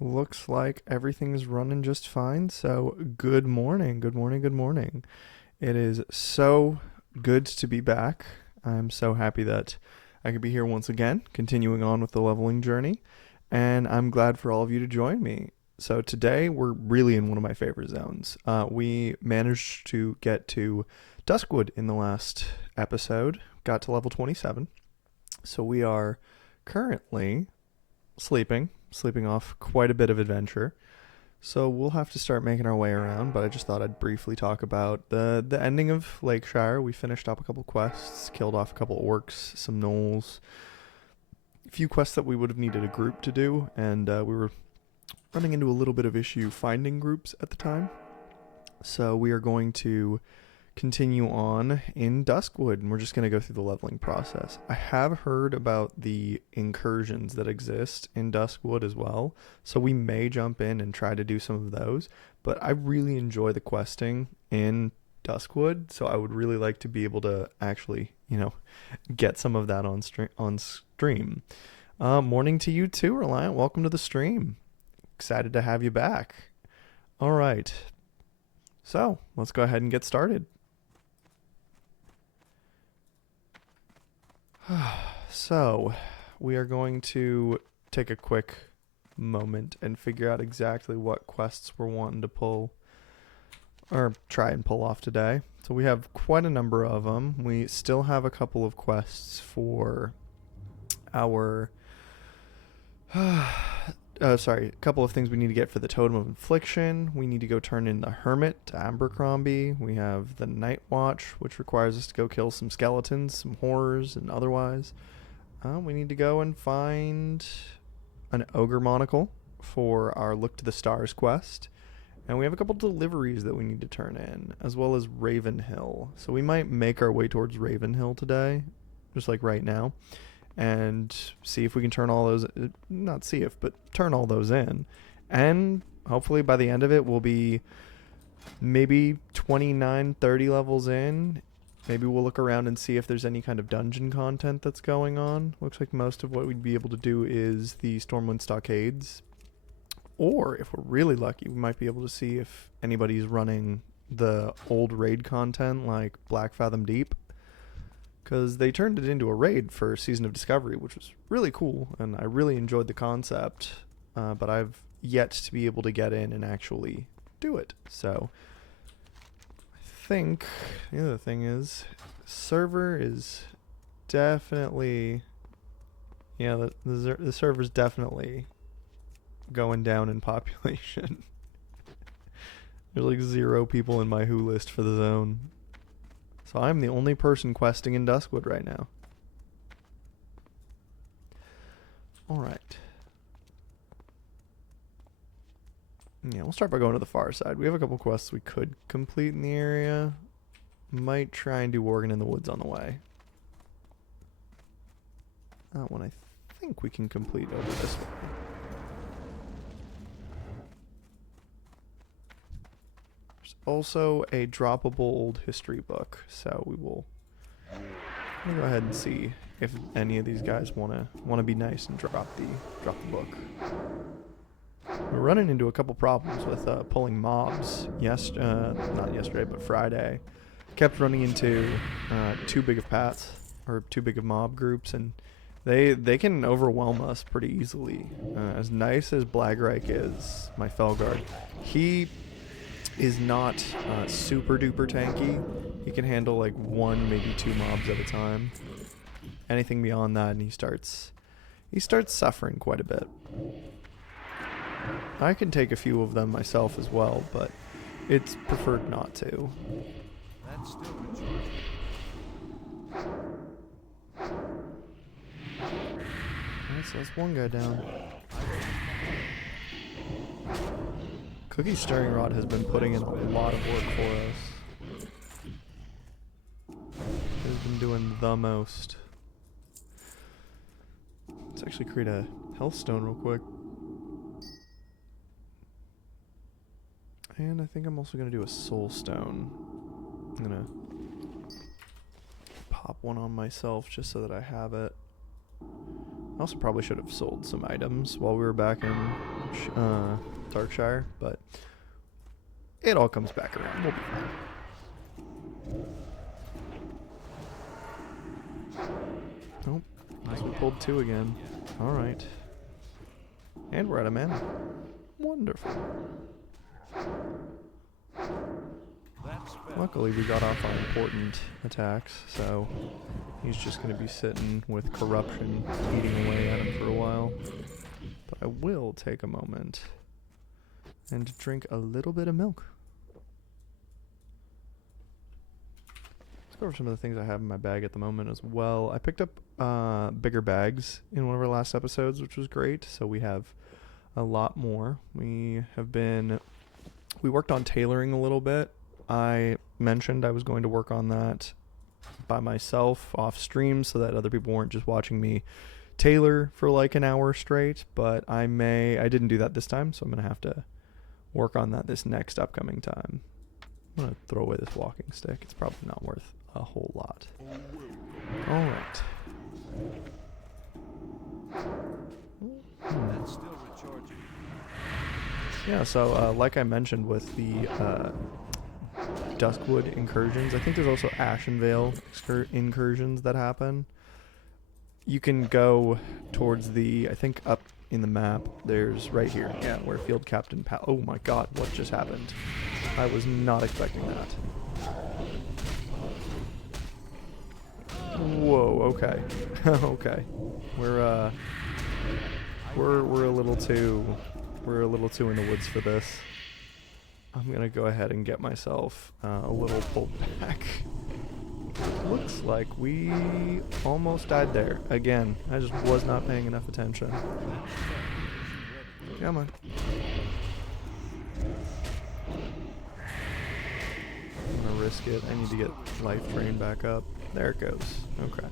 Looks like everything's running just fine. So, good morning, good morning, good morning. It is so good to be back. I'm so happy that I could be here once again, continuing on with the leveling journey. And I'm glad for all of you to join me. So, today we're really in one of my favorite zones. We managed to get to Duskwood in the last episode, got to level 27. So, we are currently sleeping off quite a bit of adventure. So we'll have to start making our way around, but I just thought I'd briefly talk about the ending of Lakeshire. We finished up a couple quests, killed off a couple orcs, some gnolls, a few quests that we would have needed a group to do, and we were running into a little bit of issue finding groups at the time. So we are going to continue on in Duskwood, and we're just going to go through the leveling process. I have heard about the incursions that exist in Duskwood as well, so we may jump in and try to do some of those, but I really enjoy the questing in Duskwood, so I would really like to be able to actually, get some of that on stream. Morning to you too, Reliant. Welcome to the stream. Excited to have you back. All right. So, let's go ahead and get started. So, we are going to take a quick moment and figure out exactly what quests we're wanting to pull or try and pull off today. So, we have quite a number of them. We still have a couple of quests for our. A couple of things we need to get for the Totem of Infliction. We need to go turn in the Hermit to Ambercrombie. We have the Night Watch, which requires us to go kill some skeletons, some horrors, and otherwise. We need to go and find an Ogre Monocle for our Look to the Stars quest. And we have a couple deliveries that we need to turn in, as well as Ravenhill. So we might make our way towards Ravenhill today, just like right now, and see if we can turn all those, not see if, but turn all those in. And hopefully by the end of it, we'll be maybe 29, 30 levels in. Maybe we'll look around and see if there's any kind of dungeon content that's going on. Looks like most of what we'd be able to do is the Stormwind Stockades. Or if we're really lucky, we might be able to see if anybody's running the old raid content like Black Fathom Deep, because they turned it into a raid for Season of Discovery, which was really cool, and I really enjoyed the concept, but I've yet to be able to get in and actually do it. So I think the other thing is, server is definitely, the server's definitely going down in population. There's like 0 people in my who list for the zone. So I'm the only person questing in Duskwood right now. Alright. Yeah, we'll start by going to the far side. We have a couple quests we could complete in the area. Might try and do Worgen in the woods on the way. That one I think we can complete over this way. Also a droppable old history book, so we will go ahead and see if any of these guys wanna be nice and drop the book. We're running into a couple problems with pulling mobs. Not yesterday, but Friday. Kept running into too big of mob groups, and they can overwhelm us pretty easily. As nice as Blagreich is, my Felguard, he is not super duper tanky. He can handle like 1, maybe 2 mobs at a time. Anything beyond that, and he starts suffering quite a bit. I can take a few of them myself as well, but it's preferred not to. That's still good choice. Alright, so that's one guy down. Cookie Stirring Rod has been putting in a lot of work for us. He's been doing the most. Let's actually create a Healthstone real quick. And I think I'm also going to do a Soulstone. I'm going to pop one on myself just so that I have it. I also probably should have sold some items while we were back in Darkshire, but it all comes back around. We'll be fine. Nope. Guess we pulled 2 again. Alright. And we're out of mana. Wonderful. Luckily we got off our important attacks, so he's just going to be sitting with corruption eating away at him for a while. But I will take a moment and drink a little bit of milk. Let's go over some of the things I have in my bag at the moment as well. I picked up bigger bags in one of our last episodes, which was great, so we have a lot more. We worked on tailoring a little bit. I mentioned I was going to work on that by myself off stream so that other people weren't just watching me tailor for like an hour straight, but I didn't do that this time, so I'm going to have to work on that this next upcoming time. I'm going to throw away this walking stick. It's probably not worth a whole lot. Alright. That's still recharging. Yeah, so like I mentioned with the Duskwood incursions, I think there's also Ashenvale incursions that happen. You can go towards I think up in the map, there's right here, yeah, where Field Captain oh my god, what just happened? I was not expecting that. Whoa, okay. Okay. We're a little too in the woods for this. I'm gonna go ahead and get myself a little pulled back. Looks like we almost died there. Again, I just was not paying enough attention. Come on. I'm gonna risk it. I need to get life drain back up. There it goes. Okay.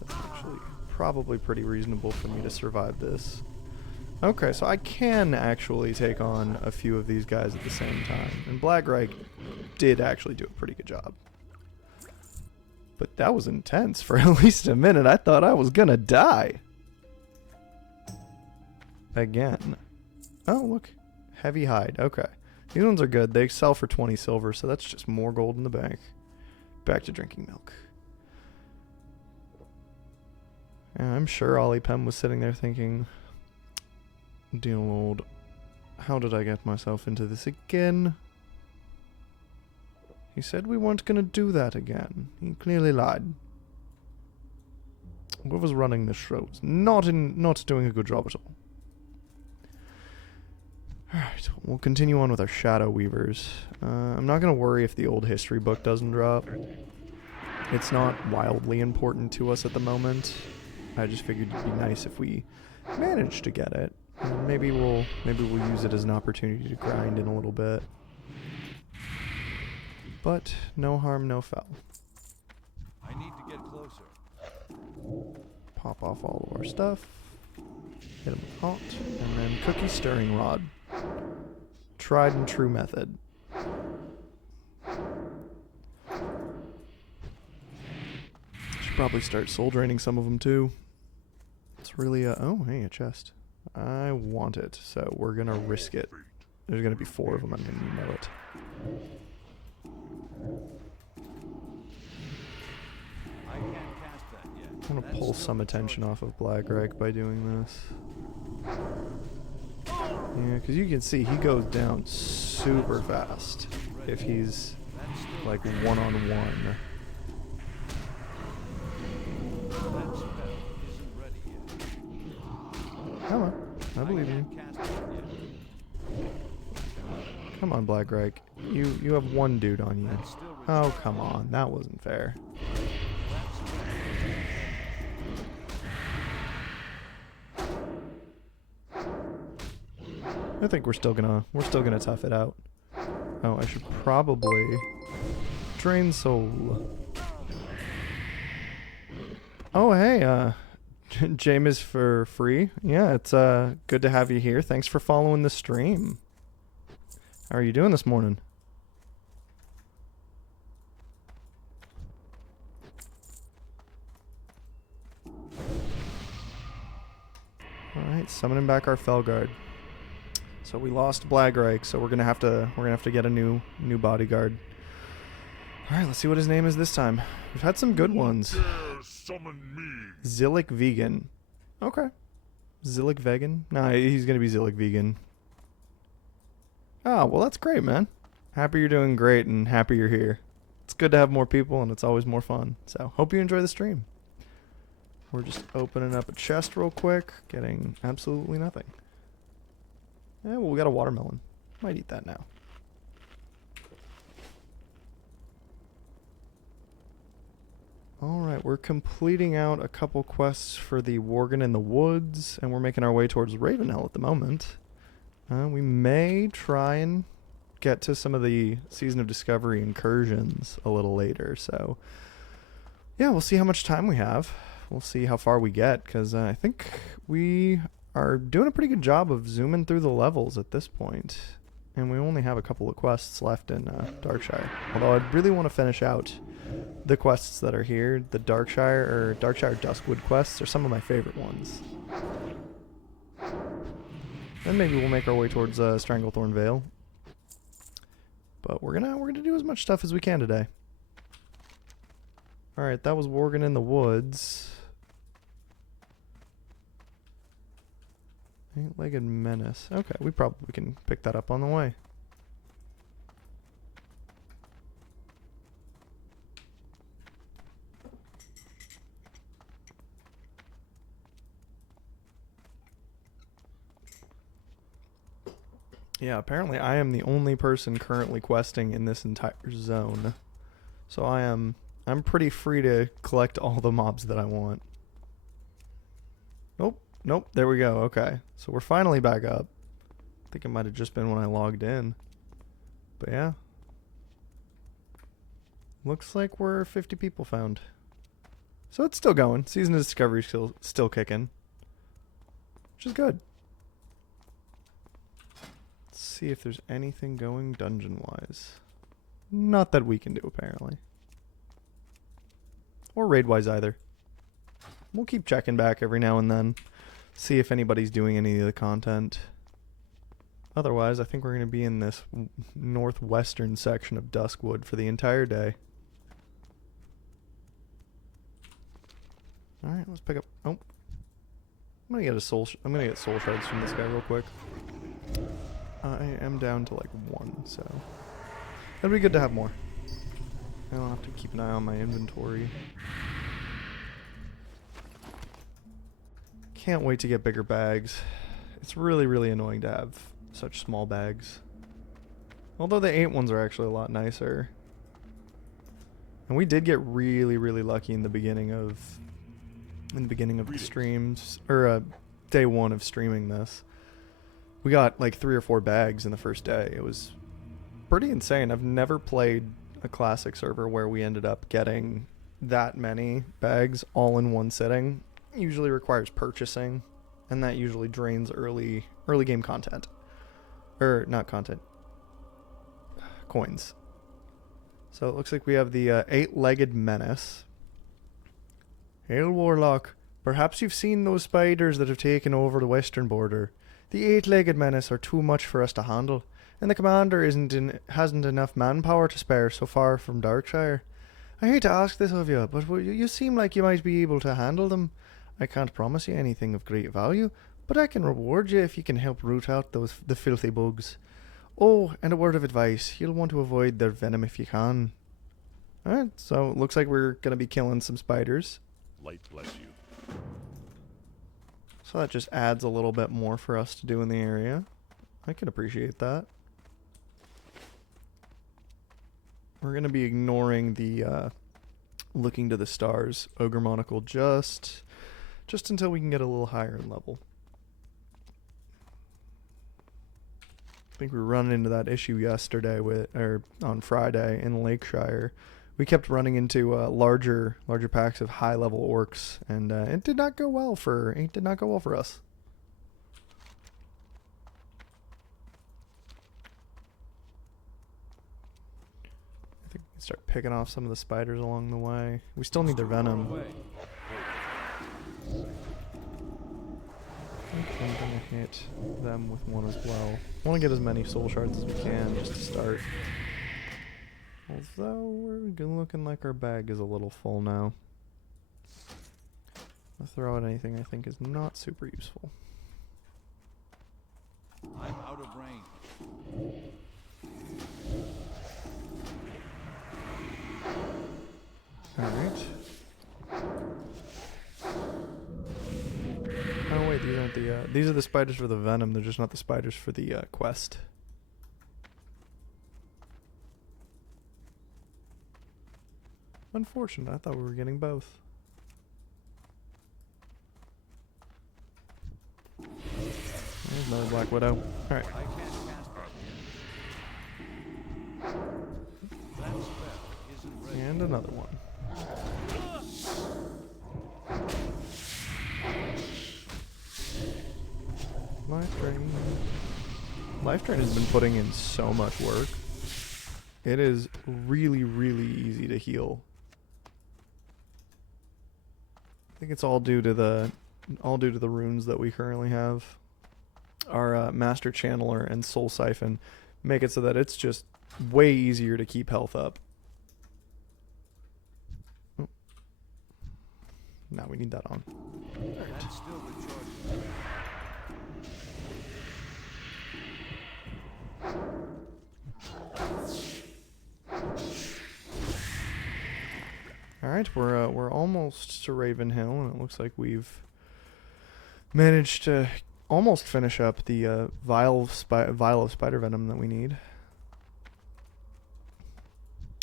That's actually probably pretty reasonable for me to survive this. Okay, so I can actually take on a few of these guys at the same time. And Blagrike did actually do a pretty good job. But that was intense for at least a minute. I thought I was gonna die. Again. Oh, look. Heavy hide. Okay. These ones are good. They sell for 20 silver, so that's just more gold in the bank. Back to drinking milk. And I'm sure Ollie Pem was sitting there thinking, dear Lord, how did I get myself into this again? He said we weren't going to do that again. He clearly lied. Whoever's running this show is not doing a good job at all. Alright, we'll continue on with our Shadow Weavers. I'm not going to worry if the old history book doesn't drop. It's not wildly important to us at the moment. I just figured it'd be nice if we managed to get it. And maybe we'll use it as an opportunity to grind in a little bit. But no harm, no foul. I need to get closer. Pop off all of our stuff. Hit them with hot, and then cookie stirring rod. Tried and true method. Should probably start soul draining some of them too. It's really oh hey, a chest. I want it, so we're gonna risk it. There's gonna be 4 of them, and you know it. I can't cast that yet. I want to pull some attention off of Blagrike by doing this. Yeah, because you can see he goes down super fast if he's like one-on-one. That spell isn't ready yet. Come on, I believe you. Can't cast that yet. Come on, Blagrike. You have 1 dude on you. Oh, come on. That wasn't fair. I think we're still gonna tough it out. Oh, I should probably drain soul. Oh, hey, James is for free. Yeah, it's good to have you here. Thanks for following the stream. How are you doing this morning? Alright, summoning back our Felguard. So we lost Blagreich, so we're gonna have to get a new bodyguard. Alright, let's see what his name is this time. We've had some good ones. Zillick Vegan. Okay. Zillick Vegan? Nah, he's gonna be Zillick Vegan. Oh, well that's great, man. Happy you're doing great and happy you're here. It's good to have more people and it's always more fun. So, hope you enjoy the stream. We're just opening up a chest real quick, getting absolutely nothing. Yeah, well, we got a watermelon. Might eat that now. Alright, we're completing out a couple quests for the Worgen in the woods, and we're making our way towards Ravenhell at the moment. We may try and get to some of the Season of Discovery incursions a little later, so yeah, we'll see how much time we have. We'll see how far we get, because I think we are doing a pretty good job of zooming through the levels at this point. And we only have a couple of quests left in Darkshire. Although I'd really want to finish out the quests that are here. The Darkshire Duskwood quests are some of my favorite ones. Then maybe we'll make our way towards Stranglethorn Vale. But we're gonna do as much stuff as we can today. Alright, that was Worgen in the woods. Eight-legged menace. Okay, we probably can pick that up on the way. Yeah, apparently I am the only person currently questing in this entire zone. So I'm pretty free to collect all the mobs that I want. Nope, there we go. Okay, so we're finally back up. I think it might have just been when I logged in. But yeah. Looks like we're 50 people found. So it's still going. Season of Discovery still kicking. Which is good. Let's see if there's anything going dungeon-wise. Not that we can do, apparently. Or raid-wise either. We'll keep checking back every now and then. See if anybody's doing any of the content. Otherwise, I think we're going to be in this northwestern section of Duskwood for the entire day. Alright, let's pick up... Oh. I'm going to get soul shards from this guy real quick. I am down to like 1, so... It'll be good to have more. I'll have to keep an eye on my inventory. Can't wait to get bigger bags. It's really, really annoying to have such small bags. Although the 8 ones are actually a lot nicer. And we did get really, really lucky in the beginning of the streams, or day 1 of streaming this. We got like 3 or 4 bags in the first day. It was pretty insane. I've never played a classic server where we ended up getting that many bags all in one sitting. It usually requires purchasing, and that usually drains early game content. Or not content. Coins. So it looks like we have the 8-legged menace. Hail, Warlock. Perhaps you've seen those spiders that have taken over the western border. The 8-legged menace are too much for us to handle, and the commander hasn't enough manpower to spare so far from Darkshire. I hate to ask this of you, but you seem like you might be able to handle them. I can't promise you anything of great value, but I can reward you if you can help root out the filthy bugs. Oh, and a word of advice. You'll want to avoid their venom if you can. Alright, so it looks like we're going to be killing some spiders. Light bless you. So that just adds a little bit more for us to do in the area. I can appreciate that. We're going to be ignoring the looking to the stars ogre monocle just until we can get a little higher in level. I think we were running into that issue yesterday on Friday in Lakeshire. We kept running into larger packs of high level orcs, and it did not go well for us. I think we can start picking off some of the spiders along the way. We still need their venom. hit them with one as well. I want to get as many soul shards as we can just to start. Although we're looking like our bag is a little full now. I'll throw out anything I think is not super useful. I'm out of range. Alright. Oh wait, these aren't the, these are the spiders for the venom, they're just not the spiders for the, quest. Unfortunate, I thought we were getting both. There's another Black Widow. Alright. I can't cast that yet. That spell isn't ready. And another one. Life Drain. Life Drain has been putting in so much work. It is really, really easy to heal. I think it's all due to the runes that we currently have. Our Master Channeler and Soul Siphon make it so that it's just way easier to keep health up. Oh. Now we need that on. That's still recharging. Alright, we're almost to Ravenhill, and it looks like we've managed to almost finish up the vial of spider venom that we need.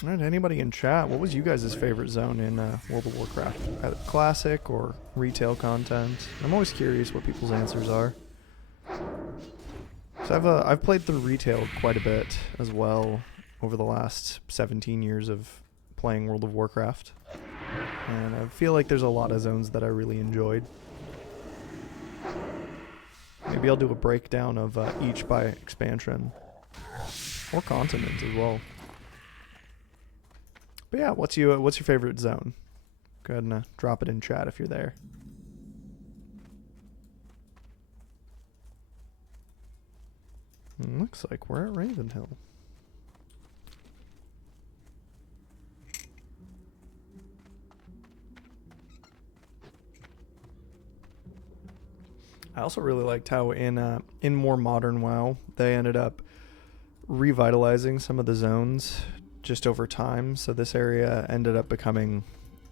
Alright, anybody in chat, what was you guys' favorite zone in World of Warcraft? Either classic or retail content? I'm always curious what people's answers are. So I've played through retail quite a bit as well over the last 17 years of playing World of Warcraft. And I feel like there's a lot of zones that I really enjoyed. Maybe I'll do a breakdown of each by expansion. Or continent as well. But yeah, what's your favorite zone? Go ahead and drop it in chat if you're there. Looks like we're at Ravenhill. I also really liked how in more modern WoW they ended up revitalizing some of the zones just over time. So this area ended up becoming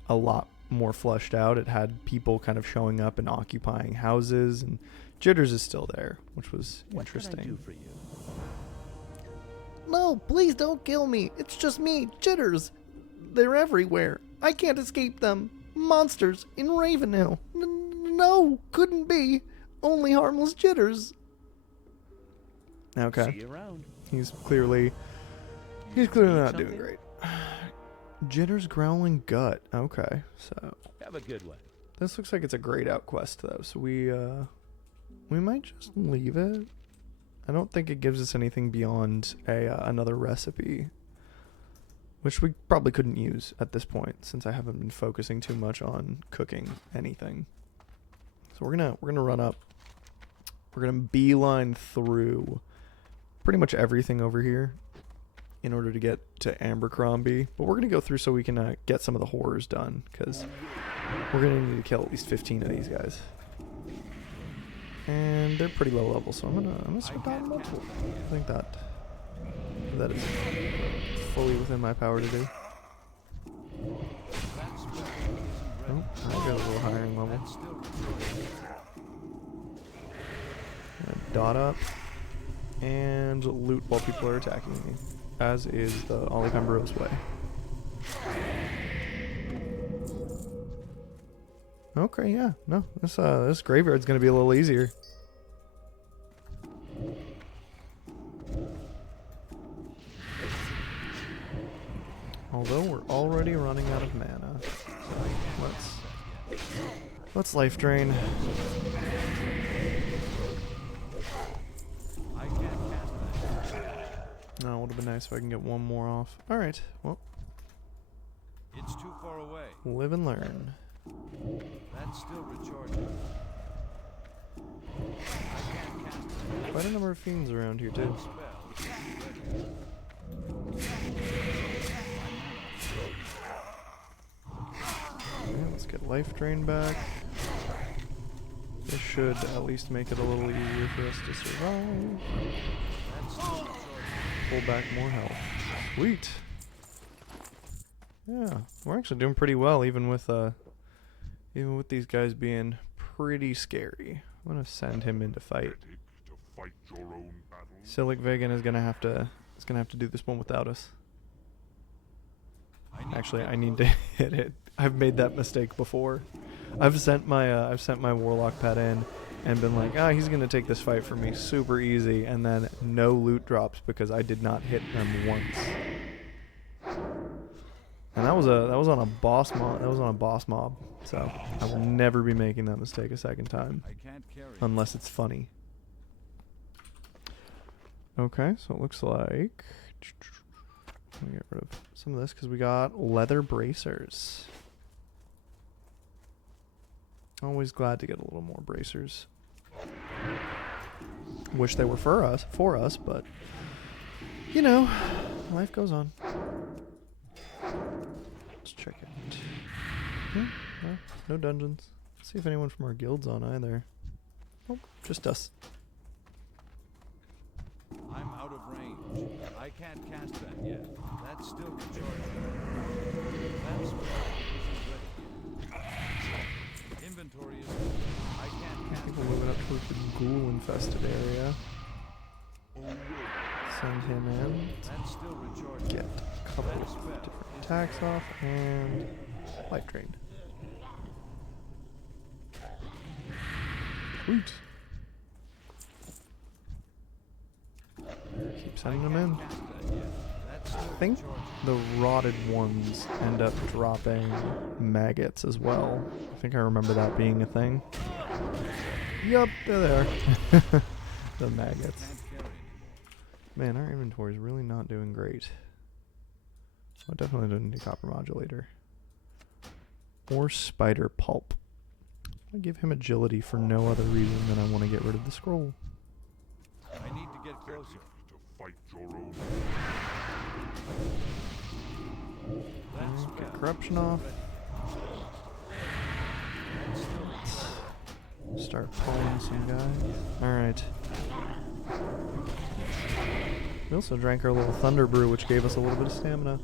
a lot more fleshed out. It had people kind of showing up and occupying houses, and Jitters is still there, which was interesting. What can I do for you? No, please don't kill me. It's just me, Jitters. They're everywhere. I can't escape them. Monsters in Ravenhill. No, couldn't be. Only harmless Jitters. Okay. See you around. He's clearly not doing great. Jitters growling gut. Okay, so Have a good one. this looks like it's a grayed out quest though. So we might just leave it. I don't think it gives us anything beyond another recipe, which we probably couldn't use at this point since I haven't been focusing too much on cooking anything. So we're gonna run up. We're gonna beeline through pretty much everything over here in order to get to Ambercrombie, but we're gonna go through so we can get some of the horrors done, because we're gonna need to kill at least 15 of these guys. And they're pretty low level, so I'm gonna start down multiple. I think that is fully within my power to do. Oh, I got a little higher in level. Dot up and loot while people are attacking me, as is the Ollie Pembrose way. Okay, yeah, no, this graveyard's gonna be a little easier. Although we're already running out of mana, so let's life drain. I can't cast that. Oh, it would have been nice if I can get one more off. All right, well, It's too far away. live and learn. That's still recharging. I can't Quite a number of fiends around here too. Alright, let's get life drain back. This should at least make it a little easier for us to survive. Pull back more health. Sweet. Yeah, we're actually doing pretty well, even with these guys being pretty scary. I'm gonna send him into fight. Silic Vegan is gonna have to do this one without us. Actually, I need to hit it. I've made that mistake before. I've sent my Warlock pet in and been like, he's gonna take this fight for me super easy, and then no loot drops because I did not hit them once. And that was on a boss mob. That was on a boss mob. So I will never be making that mistake a second time, unless it's funny. Okay, so it looks like I'm gonna get rid of some of this because we got leather bracers. Always glad to get a little more bracers. Wish they were for us, but you know, life goes on. Let's check it. No dungeons. Let's see if anyone from our guild's on either. Oh, just us. I'm out of range. I can't cast that yet. That's still recharging. That's isn't ready. Inventory is. I can't cast. People moving up towards the ghoul-infested area. Send him in. That's still recharging. Get a couple of different attacks off and life drain. Sweet. Keep sending them in. I think the rotted ones end up dropping maggots as well. I think I remember that being a thing. Yup, they're there. The maggots. Man, our inventory is really not doing great. I definitely don't need a copper modulator. Or spider pulp. I give him agility for no other reason than I want to get rid of the scroll. I need to get closer. Get corruption off. Start pulling some guys. Alright. We also drank our little thunder brew, which gave us a little bit of stamina.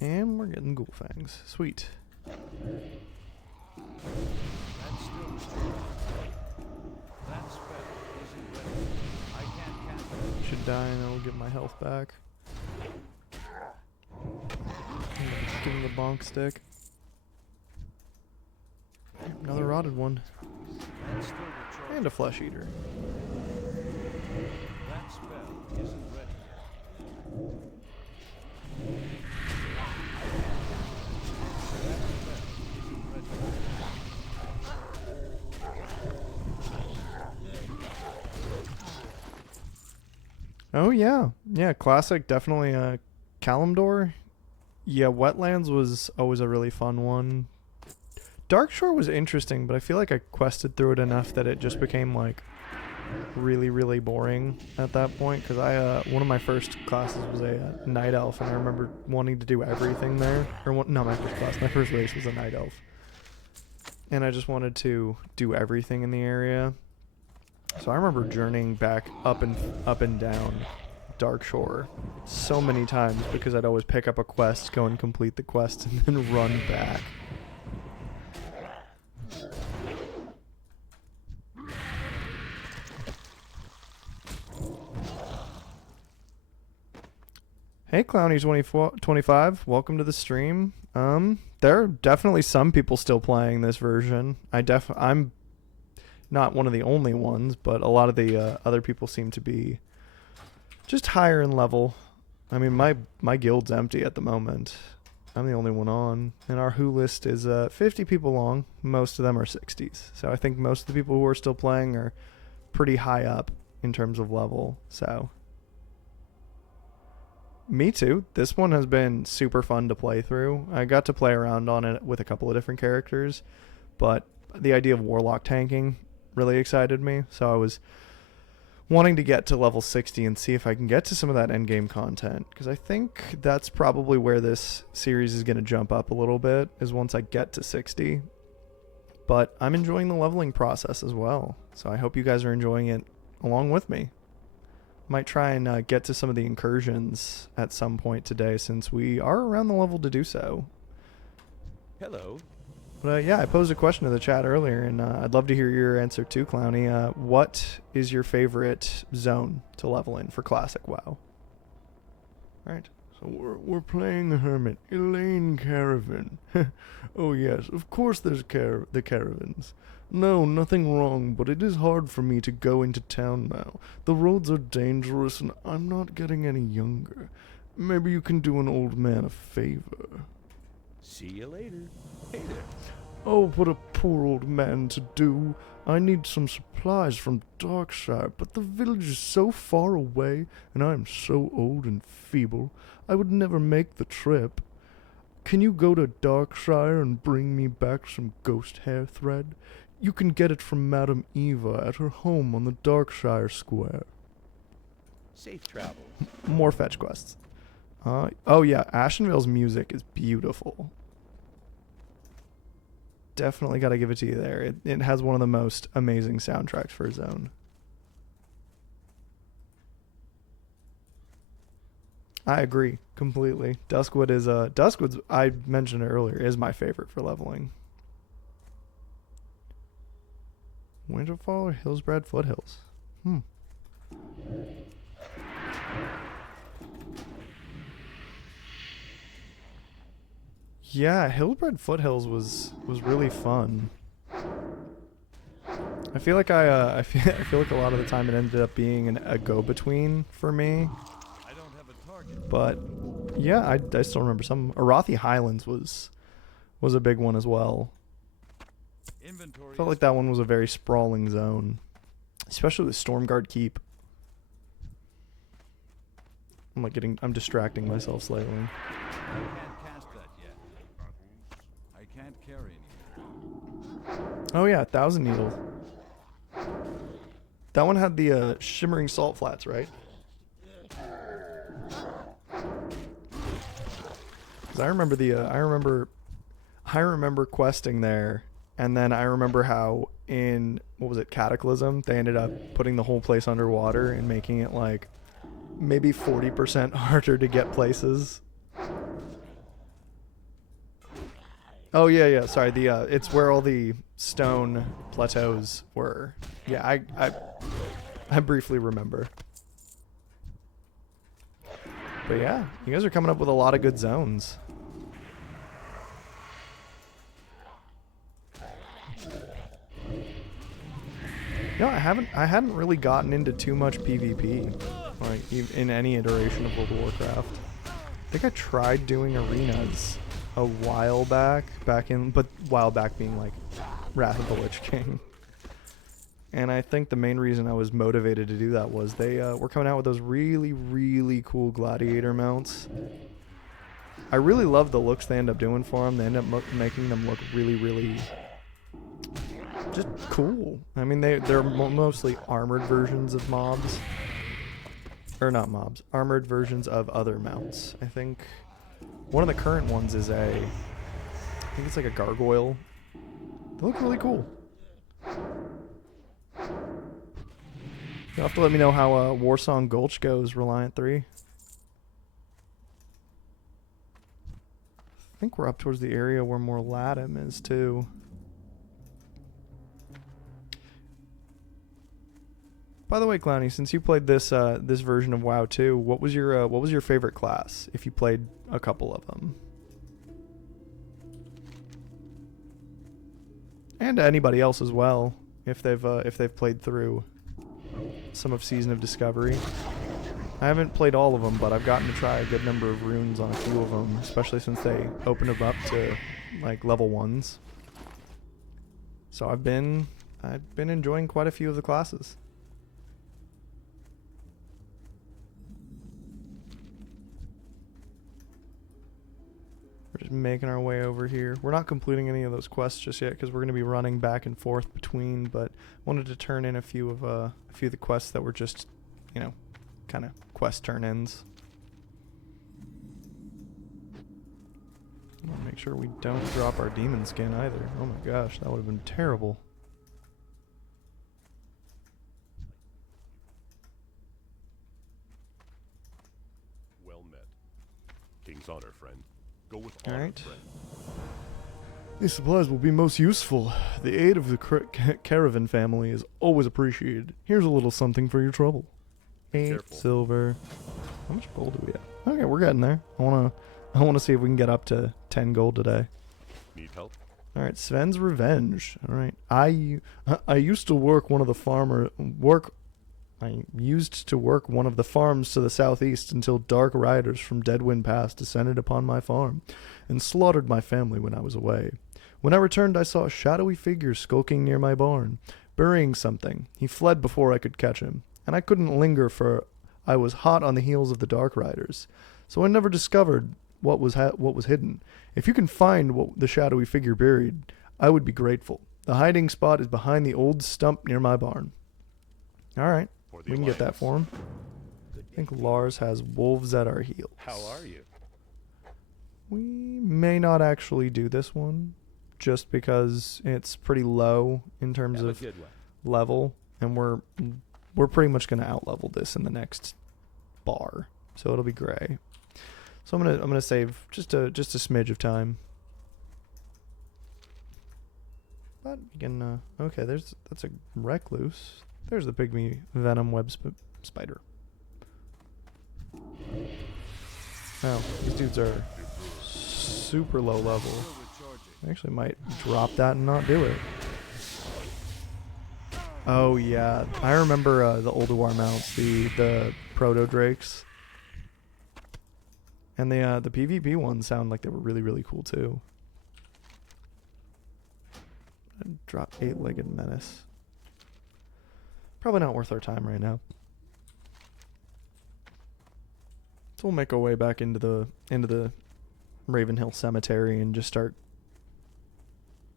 And we're getting ghoul fangs. Sweet. That's still recharging. That spell isn't ready. I can't cast it. Should die and I'll get my health back. Give him the bonk stick. Another rotted one. That's still recharging. And a flesh eater. That spell isn't ready. Oh yeah. Yeah, classic, definitely Kalimdor. Yeah, Wetlands was always a really fun one. Darkshire was interesting, but I feel like I quested through it enough that it just became like really, really boring at that point. Because one of my first classes was a night elf, and I remember wanting to do everything there. No, my first class, my first race was a night elf, and I just wanted to do everything in the area. So I remember journeying back up and down Darkshire so many times because I'd always pick up a quest, go and complete the quest, and then run back. Hey Clowny25, welcome to the stream. There are definitely some people still playing this version. I'm not one of the only ones, but a lot of the other people seem to be just higher in level. I mean, my guild's empty at the moment. I'm the only one on, and our who list is 50 people long. Most of them are 60s, so I think most of the people who are still playing are pretty high up in terms of level. So me too. This one has been super fun to play through. I got to play around on it with a couple of different characters, but the idea of Warlock tanking really excited me. So I was wanting to get to level 60 and see if I can get to some of that endgame content, because I think that's probably where this series is going to jump up a little bit, is once I get to 60. But I'm enjoying the leveling process as well, so I hope you guys are enjoying it along with me. Might try and get to some of the incursions at some point today, since we are around the level to do so. Hello. But yeah, I posed a question to the chat earlier, and I'd love to hear your answer too, Clowny. What is your favorite zone to level in for Classic WoW? Alright, so we're playing the Hermit, Elaine Caravan. Oh yes, of course there's the caravans. No, nothing wrong, but it is hard for me to go into town now. The roads are dangerous, and I'm not getting any younger. Maybe you can do an old man a favor. See you later. Hey there. Oh, what a poor old man to do. I need some supplies from Darkshire, but the village is so far away, and I am so old and feeble, I would never make the trip. Can you go to Darkshire and bring me back some ghost hair thread? You can get it from Madame Eva at her home on the Darkshire Square. Safe travels. More fetch quests. Oh yeah, Ashenvale's music is beautiful. Definitely got to give it to you there. It has one of the most amazing soundtracks for a zone. I agree completely. Duskwood's, I mentioned it earlier, is my favorite for leveling. Winterfall or Hillsbrad Foothills? Yeah, Hillsbrad Foothills was really fun. I feel like I feel like a lot of the time it ended up being a go-between for me. I don't have a target. But yeah, I still remember some. Arathi Highlands was a big one as well. Inventory Felt like that one was a very sprawling zone, especially with Stormguard Keep. I'm distracting myself slightly. I can't cast that yet. I can't carry anything. Oh yeah, Thousand Needles. That one had the shimmering salt flats, right? 'Cause I remember questing there, and then I remember how in what was it, Cataclysm, they ended up putting the whole place underwater and making it like maybe 40% harder to get places. Oh yeah, sorry. It's where all the stone plateaus were. Yeah, I briefly remember. But yeah, you guys are coming up with a lot of good zones. No, I hadn't really gotten into too much PvP, like in any iteration of World of Warcraft. I think I tried doing arenas a while back but while back being like Wrath of the Lich King. And I think the main reason I was motivated to do that was they were coming out with those really, really cool gladiator mounts. I really love the looks they end up doing for them. They end up making them look really, really just cool. I mean, they're mostly armored versions of mobs. Or not mobs. Armored versions of other mounts. I think one of the current ones is I think it's like a gargoyle. They look really cool. You'll have to let me know how Warsong Gulch goes, Reliant 3. I think we're up towards the area where more Latham is too. By the way, Clowny, since you played this this version of WoW too, what was your favorite class if you played a couple of them? And anybody else as well, if they've played through some of Season of Discovery. I haven't played all of them, but I've gotten to try a good number of runes on a few of them, especially since they opened them up to like level 1s. So I've been enjoying quite a few of the classes. We're just making our way over here. We're not completing any of those quests just yet because we're going to be running back and forth between, but wanted to turn in a few of the quests that were just, you know, kind of quest turn-ins. I want to make sure we don't drop our demon skin either. Oh my gosh, that would have been terrible. Well met. King's honor, friend. Go with All honor, right. friend. These supplies will be most useful. The aid of the caravan family is always appreciated. Here's a little something for your trouble. 8 Careful. silver. How much gold do we have? Okay, we're getting there. I wanna see if we can get up to 10 gold today. Need help? All right, Sven's revenge. All right, I used to work one of the I used to work one of the farms to the southeast until dark riders from Deadwind Pass descended upon my farm and slaughtered my family when I was away. When I returned, I saw a shadowy figure skulking near my barn, burying something. He fled before I could catch him, and I couldn't linger for I was hot on the heels of the dark riders, so I never discovered what was hidden. If you can find what the shadowy figure buried, I would be grateful. The hiding spot is behind the old stump near my barn. All right. For the We can get that Alliance. for him. I think Lars has wolves at our heels. How are you? We may not actually do this one, just because it's pretty low in terms Have a of good one. level, and we're pretty much gonna outlevel this in the next bar, so it'll be gray. So I'm gonna save just a smidge of time. But we can okay. That's a recluse. There's the pygmy venom web spider. Wow, these dudes are super low level. Still recharging. I actually might drop that and not do it. Oh yeah, I remember the Ulduar mounts, the proto drakes, and the PvP ones sound like they were really cool too. Drop 8-legged menace. Probably not worth our time right now. So we'll make our way back into the Ravenhill Cemetery and just start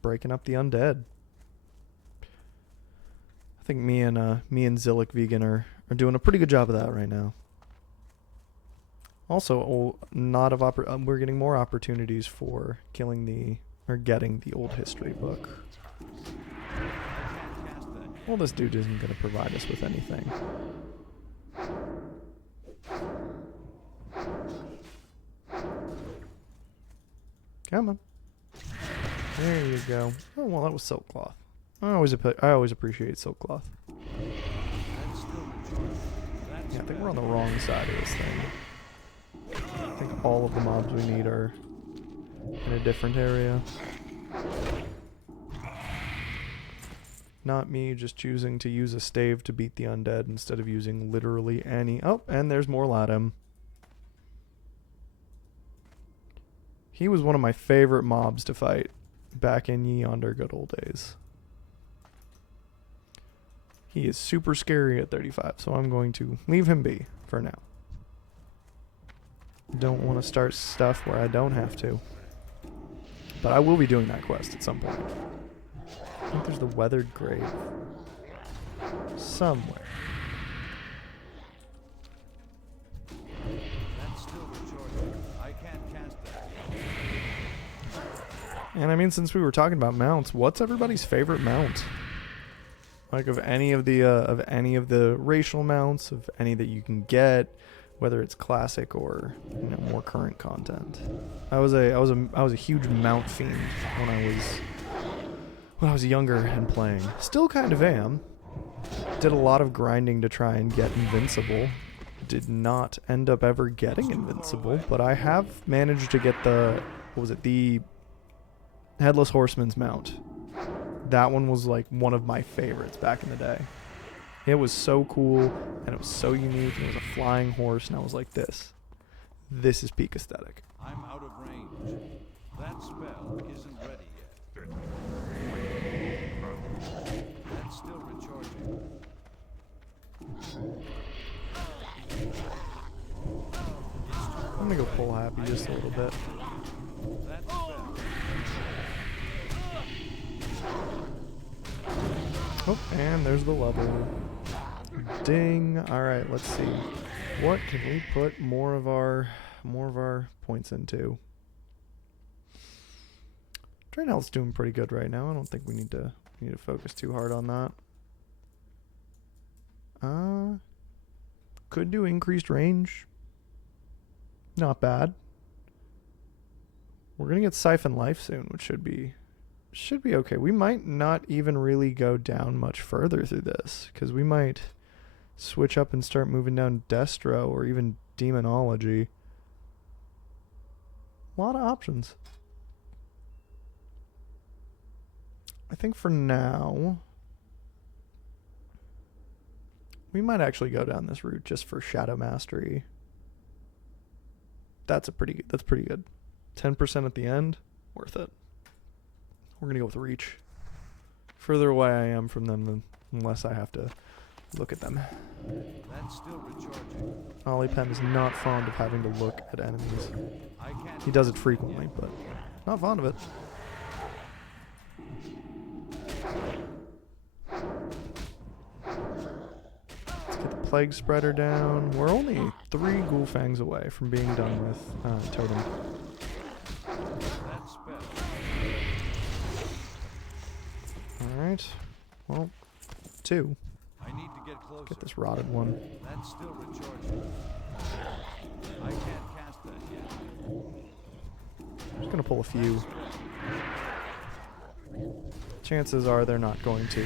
breaking up the undead. I think me and Zillick Vegan are doing a pretty good job of that right now. Also, we're getting more opportunities for getting the old history book. Well, this dude isn't going to provide us with anything. Come on. There you go. Oh, well, that was silk cloth. I always appreciate silk cloth. That's still recharging. That's Yeah, I think we're on the wrong side of this thing. I think all of the mobs we need are in a different area. Not me just choosing to use a stave to beat the undead instead of using literally any... Oh, and there's more Ladim. He was one of my favorite mobs to fight back in ye yonder good old days. He is super scary at 35, so I'm going to leave him be for now. Don't want to start stuff where I don't have to. But I will be doing that quest at some point. I think there's the weathered grave somewhere. That's still recharging. I can't cast that. And I mean, since we were talking about mounts, what's everybody's favorite mount? Like of any of the racial mounts, of any that you can get, whether it's classic or more current content. I was a huge mount fiend when I was younger and playing. Still kind of am. Did a lot of grinding to try and get invincible. Did not end up ever getting invincible, but I have managed to get the Headless Horseman's mount. That one was like one of my favorites back in the day. It was so cool and it was so unique, and it was a flying horse, and I was like, this is peak aesthetic. I'm out of range. That spell isn't ready yet. That's still recharging. I'm gonna go pull happy just a little bit. That spell. Oh, and there's the level. Ding. All right, let's see. What can we put more of our points into? Drain Health's doing pretty good right now. I don't think we need to focus too hard on that. Could do increased range. Not bad. We're gonna get Siphon Life soon, which should be okay. We might not even really go down much further through this, because we might switch up and start moving down Destro or even Demonology. A lot of options. I think for now we might actually go down this route just for Shadow Mastery. That's pretty good. 10% at the end, worth it. We're gonna go with Reach. Further away I am from them, the less I have to look at them. That's still recharging. Ollie Pen is not fond of having to look at enemies. I can't. He does it frequently, but not fond of it. Let's get the Plague Spreader down. We're only 3 Ghoul Fangs away from being done with Totem. That spell. Alright. Well, 2. I need to get closer. Get this rotted one. That's still recharging. I can't cast that yet. I'm just gonna pull a few. Chances are they're not going to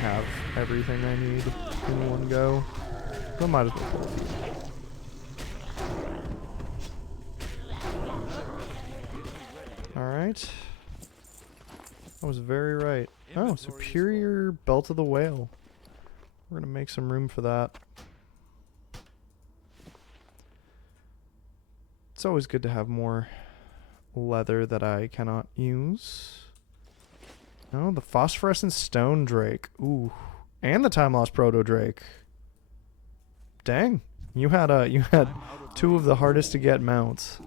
have everything I need in one go. But I might as well pull a few. Alright. I was very right. Oh, Superior Belt of the Whale. We're gonna make some room for that. It's always good to have more leather that I cannot use. Oh, the Phosphorescent Stone Drake. Ooh. And the Time Lost Proto Drake. Dang. You had 2 of the hardest to get mounts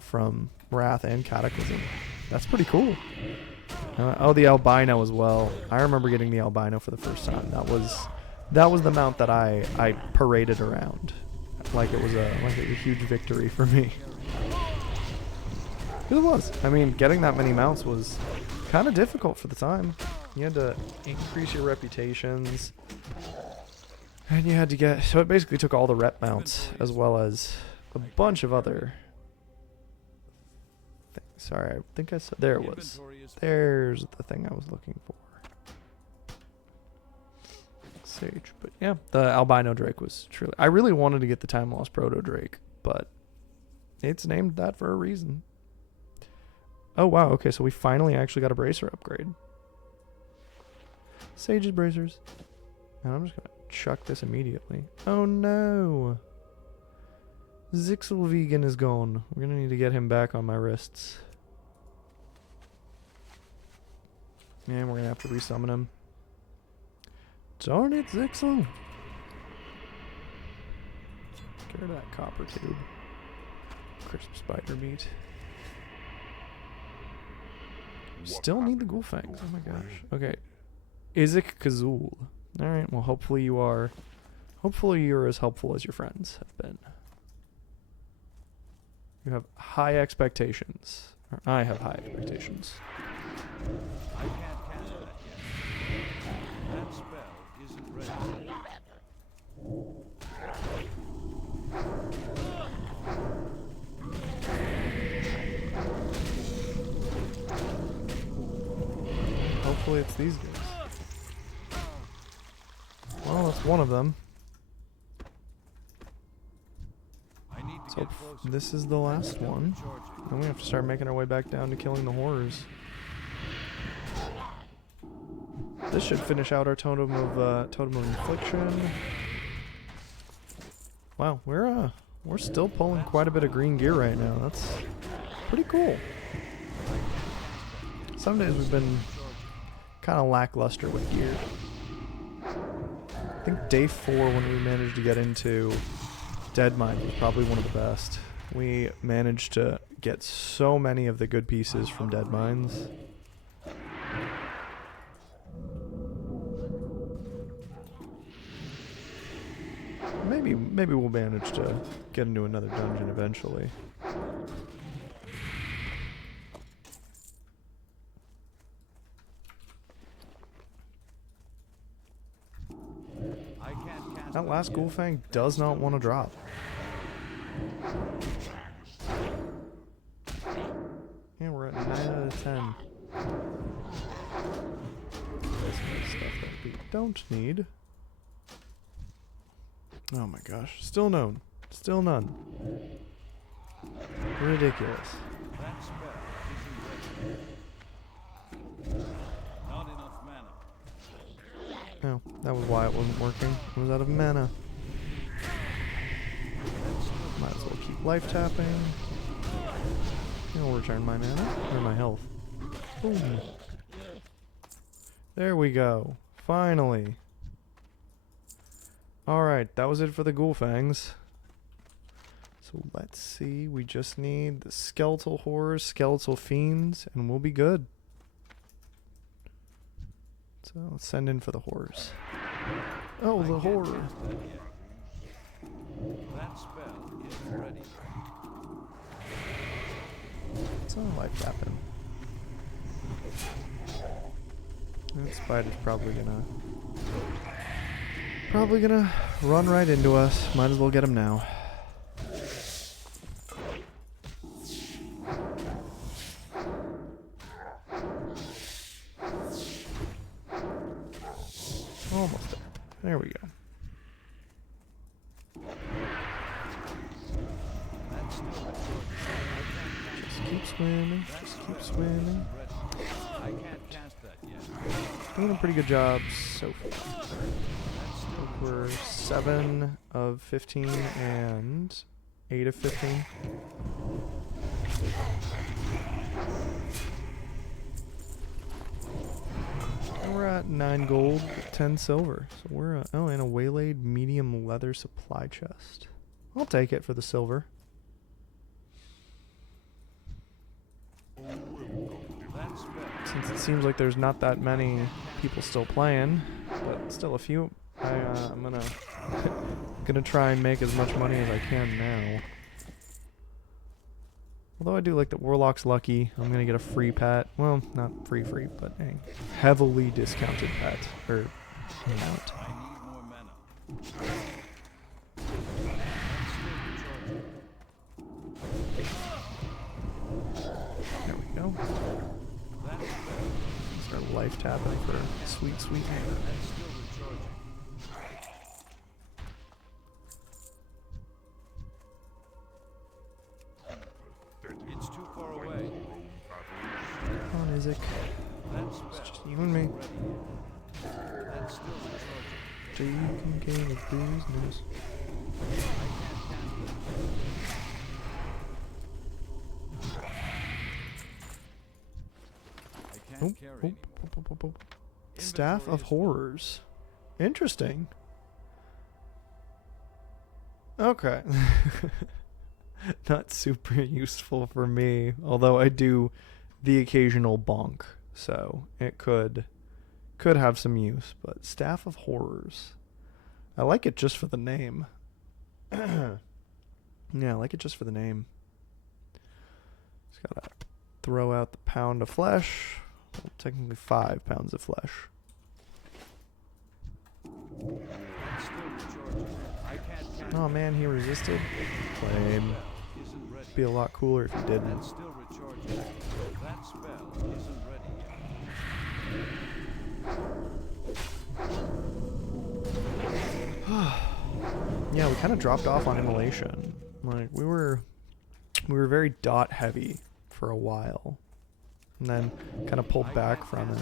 from Wrath and Cataclysm. That's pretty cool. Oh, the Albino as well. I remember getting the Albino for the first time. That was the mount that I paraded around like it was a huge victory for me. It was. I mean, getting that many mounts was kind of difficult for the time. You had to increase your reputations, and you had to get. So it basically took all the rep mounts as well as a bunch of other. Sorry, I think I said there it was. There's the thing I was looking for. Sage, but yeah, the Albino Drake was truly. I really wanted to get the Time Lost Proto Drake, but it's named that for a reason. Oh wow, okay, so we finally actually got a bracer upgrade. Sage's bracers. And I'm just gonna chuck this immediately. Oh no! Zixelvegan is gone. We're gonna need to get him back on my wrists. And we're gonna have to resummon him. Darn it, Zixel! Get rid of that copper tube. Crisp spider meat. Still need the ghoul fangs. Oh my gosh. Okay. Izik Kazul. Alright, well hopefully you're as helpful as your friends have been. You have high expectations. Or I have high expectations. I can't cast that yet. That spell isn't ready. Hopefully it's these guys. Well, that's one of them. I need to So get closer. this is the last one. Then we have to start making our way back down to killing the horrors. This should finish out our totem of infliction. Wow, we're still pulling quite a bit of green gear right now. That's pretty cool. Some days we've been kind of lackluster with gear. I think day 4 when we managed to get into Dead Mine was probably one of the best. We managed to get so many of the good pieces from dead mines. Maybe we'll manage to get into another dungeon eventually. I can't cast That last yet. ghoul fang does not want to drop. Yeah, we're at 9 out of 10. This is stuff that we don't need. Oh my gosh. Still none. Still none. Ridiculous. That spell isn't ready. Not enough mana. Oh, that was why it wasn't working. It was out of mana. Might as well keep life tapping. I'll return my mana, or my health. Boom. There we go. Finally. Alright, that was it for the ghoul fangs. So let's see, we just need the skeletal horrors, skeletal fiends, and we'll be good. So let's send in for the horrors. Oh, the horror. That spell isn't ready. It's not life tapping. That spider's probably gonna run right into us. Might as well get him now. Almost there. There we go. That's still recharging. Just keep swimming. Just keep swimming. I can't cast that yet. Doing a pretty good job so far. We're 7 of 15 and 8 of 15. And we're at 9 gold, 10 silver. So we're and a waylaid medium leather supply chest. I'll take it for the silver. That spell. Since it seems like there's not that many people still playing, but still a few. I'm gonna try and make as much money as I can now. Although I do like that Warlock's lucky. I'm gonna get a free pet. Well, not free, but a heavily discounted pet or amount. I need more mana. There we go. That spell. Start life tapping for sweet mana. That's still recharging. It's too far away. Come on, Isaac. That It's spell just you and me. isn't ready yet. That's still recharging. Taking care of business. I can't carry anymore. Staff of Horrors. Interesting. Okay. Not super useful for me, although I do the occasional bonk, so it could have some use, but Staff of Horrors. I like it just for the name. Yeah, I like it just for the name. Just gotta throw out the pound of flesh. Well, technically 5 pounds of flesh. It's still recharging. I can't cast Oh man, he resisted. Lame. isn't ready. Be a lot cooler if he didn't. That's still recharging. That spell isn't ready yet. Yeah, we kind of dropped off on immolation. Like we were very dot heavy for a while, and then kind of pulled back from it.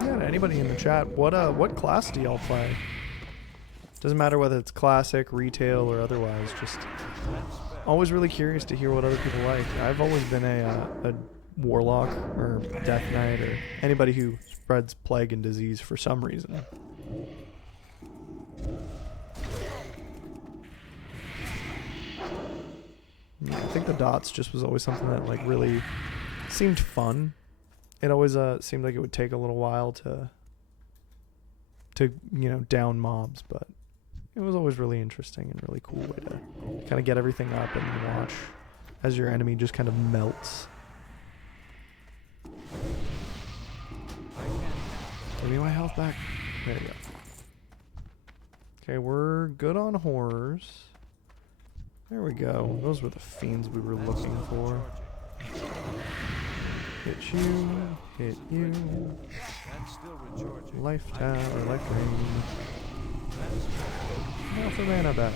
Yeah, to anybody in the chat, what class do y'all play? Doesn't matter whether it's classic, retail, or otherwise. Just always really curious to hear what other people like. I've always been a warlock or death knight or anybody who spreads plague and disease for some reason. Yeah, I think the dots just was always something that like really seemed fun. It always seemed like it would take a little while to down mobs, but it was always really interesting and really cool way to kind of get everything up and watch as your enemy just kind of melts. Give me my health back. There you go. Okay, we're good on horrors. There we go. Those were the fiends we were looking for. Hit you. Hit you. Lifetime or life drain. Now for mana back.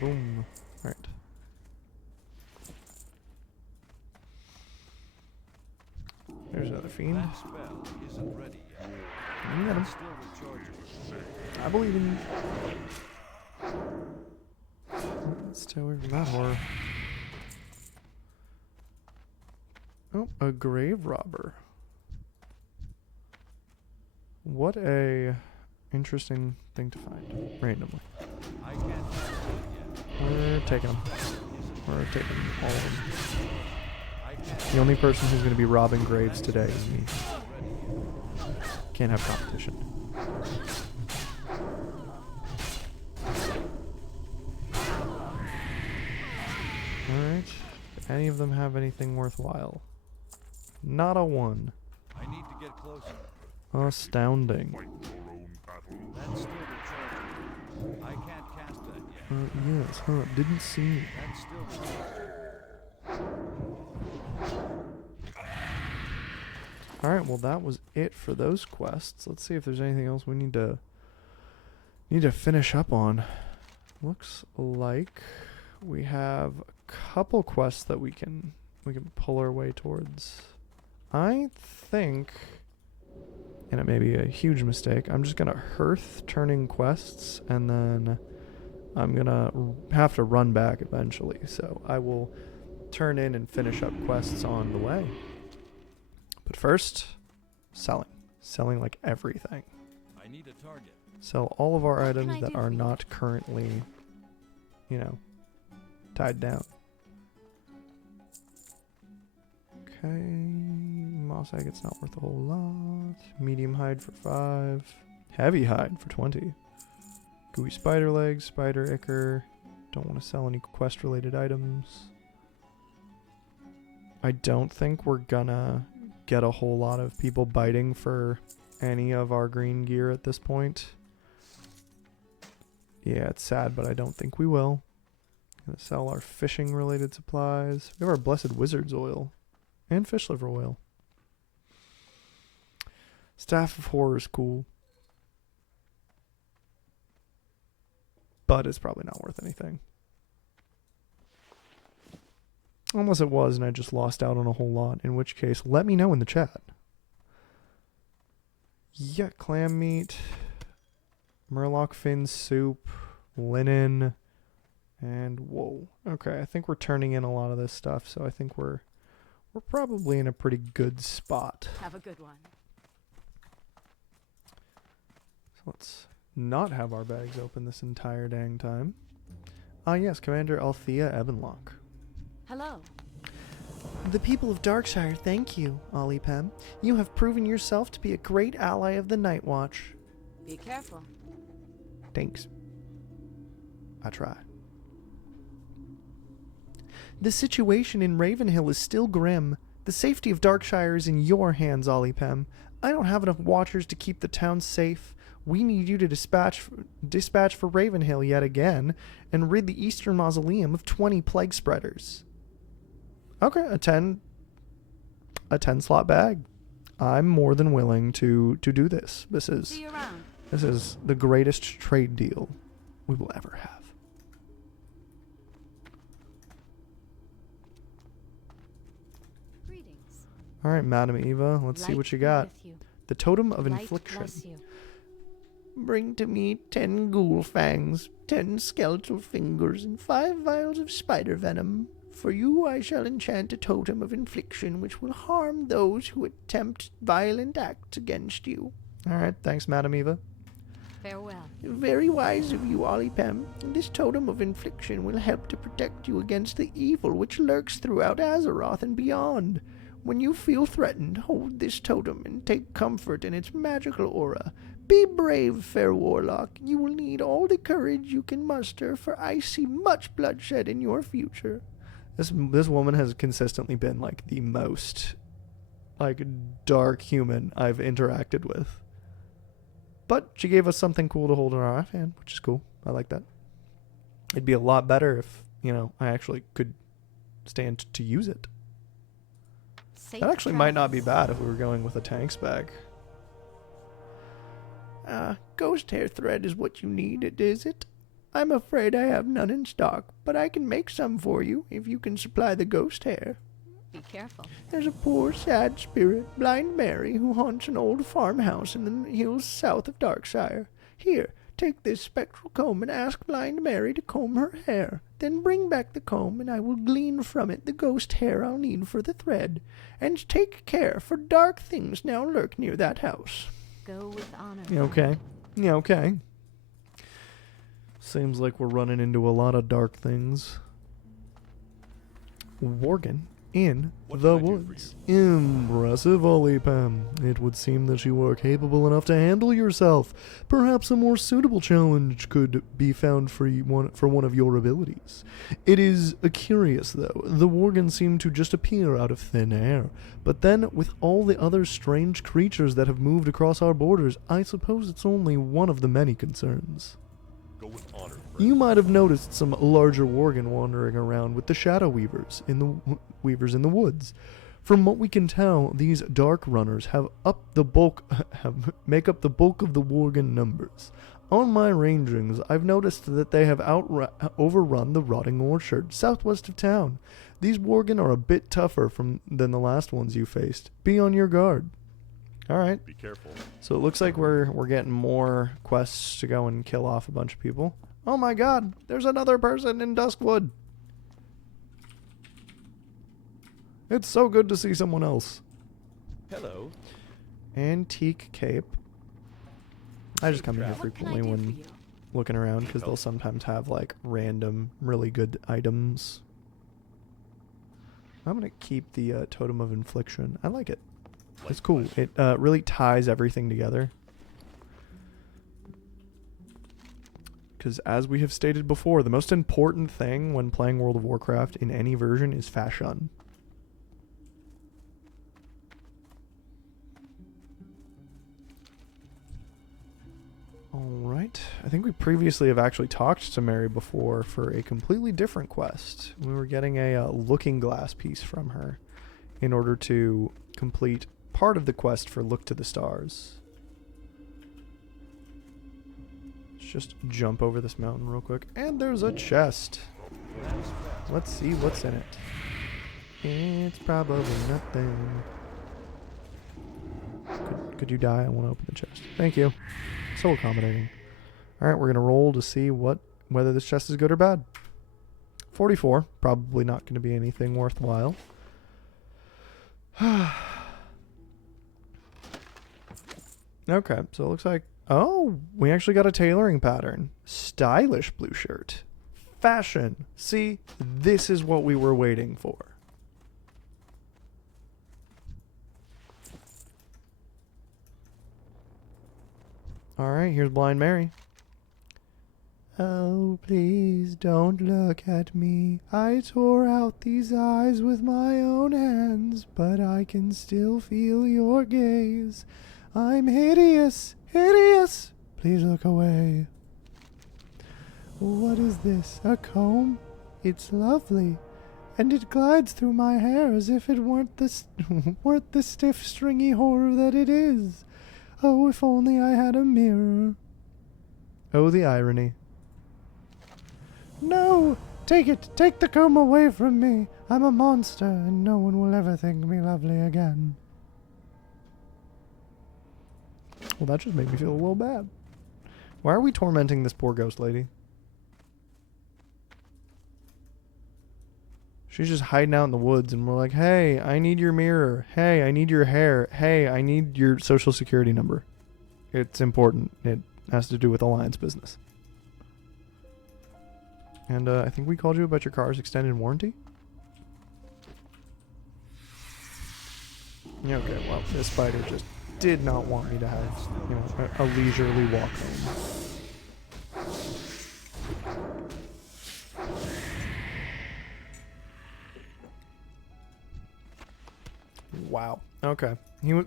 Boom. Alright. There's another fiend. You got him. I believe in you. Let's stay away from that horror. Oh, a grave robber. What a interesting thing to find randomly. We're taking them. We're taking all of them. The only person who's going to be robbing graves today is me. Can't have competition. Alright. Do any of them have anything worthwhile? Not a one. I need to get closer. Astounding. That's still recharging. I can't cast that yet. Yes, huh? Didn't see. That's still recharging. Alright, well that was it for those quests. Let's see if there's anything else we need to finish up on. Looks like we have a couple quests that we can pull our way towards. I think, and it may be a huge mistake, I'm just gonna hearth turning quests and then I'm gonna have to run back eventually. So I will turn in and finish up quests on the way. But first, selling. Selling like everything. I need a target. Sell all of our items that are not currently, tied down. Okay. Moss agate's not worth a whole lot. Medium hide for 5. Heavy hide for 20. Gooey spider legs, spider ichor. Don't want to sell any quest related items. I don't think we're gonna get a whole lot of people biting for any of our green gear at this point. Yeah, it's sad, but I don't think we will. Gonna sell our fishing related supplies. We have our blessed wizard's oil and fish liver oil. Staff of horror is cool, but it's probably not worth anything. Unless it was and I just lost out on a whole lot, in which case, let me know in the chat. Yeah, clam meat, murloc fin soup, linen, and wool. Okay, I think we're turning in a lot of this stuff, so I think we're probably in a pretty good spot. Have a good one. So let's not have our bags open this entire dang time. Ah yes, Commander Althea Ebenlock. Hello. The people of Darkshire thank you, Ollie Pem. You have proven yourself to be a great ally of the Night Watch. Be careful. Thanks. I try. The situation in Ravenhill is still grim. The safety of Darkshire is in your hands, Ollie Pem. I don't have enough watchers to keep the town safe. We need you to dispatch for Ravenhill yet again and rid the Eastern Mausoleum of 20 plague spreaders. Okay, a 10 slot bag. I'm more than willing to do this. See you around. This is the greatest trade deal we will ever have. Greetings. All right, Madam Eva, let's see what you got. The Totem of Infliction. Bring to me 10 ghoul fangs, 10 skeletal fingers, and 5 vials of spider venom. For you I shall enchant a totem of infliction which will harm those who attempt violent acts against you. Alright, thanks, Madam Eva. Farewell. Very wise of you, Olipem. This totem of infliction will help to protect you against the evil which lurks throughout Azeroth and beyond. When you feel threatened, hold this totem and take comfort in its magical aura. Be brave, fair Warlock. You will need all the courage you can muster, for I see much bloodshed in your future. This woman has consistently been like the most like dark human I've interacted with. But she gave us something cool to hold in our offhand, which is cool. I like that. It'd be a lot better if, I actually could stand to use it. Safe That actually might not be travels. bad if we were going with a tank's bag. Ghost hair thread is what you need, is it? I'm afraid I have none in stock, but I can make some for you if you can supply the ghost hair. Be careful. There's a poor, sad spirit, Blind Mary, who haunts an old farmhouse in the hills south of Darkshire. Here, take this spectral comb and ask Blind Mary to comb her hair. Then bring back the comb, and I will glean from it the ghost hair I'll need for the thread. And take care, for dark things now lurk near that house. Go with honor. Yeah, okay. Yeah, okay. Seems like we're running into a lot of dark things. Worgen in What the can I do for woods. Impressive, Olipem. It would seem that you are capable enough to handle yourself. Perhaps a more suitable challenge could be found for one of your abilities. It is curious, though. The Worgen seem to just appear out of thin air. But then, with all the other strange creatures that have moved across our borders, I suppose it's only one of the many concerns. Go with honor, friend. You might have noticed some larger Worgen wandering around with the Shadow Weavers in the woods. From what we can tell, these Dark Runners make up the bulk of the Worgen numbers. On my rangings, I've noticed that they have overrun the Rotting Orchard, southwest of town. These Worgen are a bit tougher than the last ones you faced. Be on your guard. All right. Be careful. So it looks like we're getting more quests to go and kill off a bunch of people. Oh my god, there's another person in Duskwood. It's so good to see someone else. Hello. Antique cape. I just come in here What can I frequently do for when you? looking around because they'll sometimes have like random, really good items. I'm going to keep the Totem of Infliction. I like it. It's cool. It really ties everything together. Because as we have stated before, the most important thing when playing World of Warcraft in any version is fashion. Alright. I think we previously have actually talked to Mary before for a completely different quest. We were getting a looking glass piece from her in order to complete part of the quest for Look to the Stars. Let's just jump over this mountain real quick. And there's a chest. Let's see what's in it. It's probably nothing. Could you die? I want to open the chest. Thank you. So accommodating. Alright, we're going to roll to see whether this chest is good or bad. 44. Probably not going to be anything worthwhile. Okay, so it looks like... Oh, we actually got a tailoring pattern. Stylish blue shirt. Fashion. See, this is what we were waiting for. Alright, here's Blind Mary. Oh, please don't look at me. I tore out these eyes with my own hands, but I can still feel your gaze. I'm hideous, hideous. Please look away. What is this? A comb? It's lovely, and it glides through my hair as if it weren't the stiff, stringy horror that it is. Oh, if only I had a mirror. Oh, the irony. No! Take it! Take the comb away from me! I'm a monster, and no one will ever think me lovely again. Well, that just made me feel a little bad. Why are we tormenting this poor ghost lady? She's just hiding out in the woods, and we're like, hey, I need your mirror. Hey, I need your hair. Hey, I need your social security number. It's important. has to do with Alliance business. And I think we called you about your car's extended warranty. Yeah, okay, well, this spider just did not want me to have, you know, a leisurely walk home. Wow. Okay. He was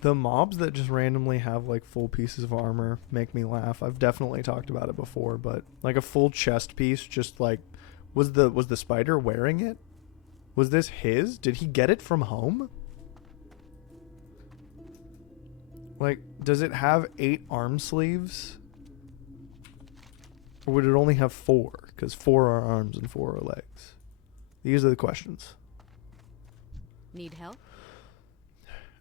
the mobs that just randomly have like full pieces of armor make me laugh. I've definitely talked about it before, but like a full chest piece, just like was the spider wearing it? Was this his? Did he get it from home? Like, does it have 8 arm sleeves? Or would it only have 4? Because 4 are arms and 4 are legs. These are the questions. Need help?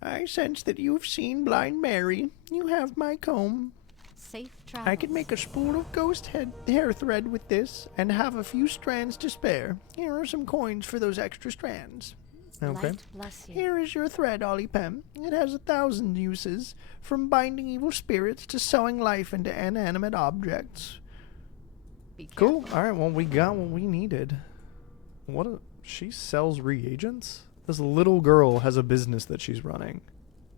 I sense that you have seen Blind Mary. You have my comb. Safe travels. I could make a spool of ghost hair thread with this, and have a few strands to spare. Here are some coins for those extra strands. Okay. Light bless you. Here is your thread, Ollie Pem. It has 1,000 uses, from binding evil spirits to sewing life into inanimate objects. Be Cool. careful. All right. Well, we got what we needed. She sells reagents? This little girl has a business that she's running.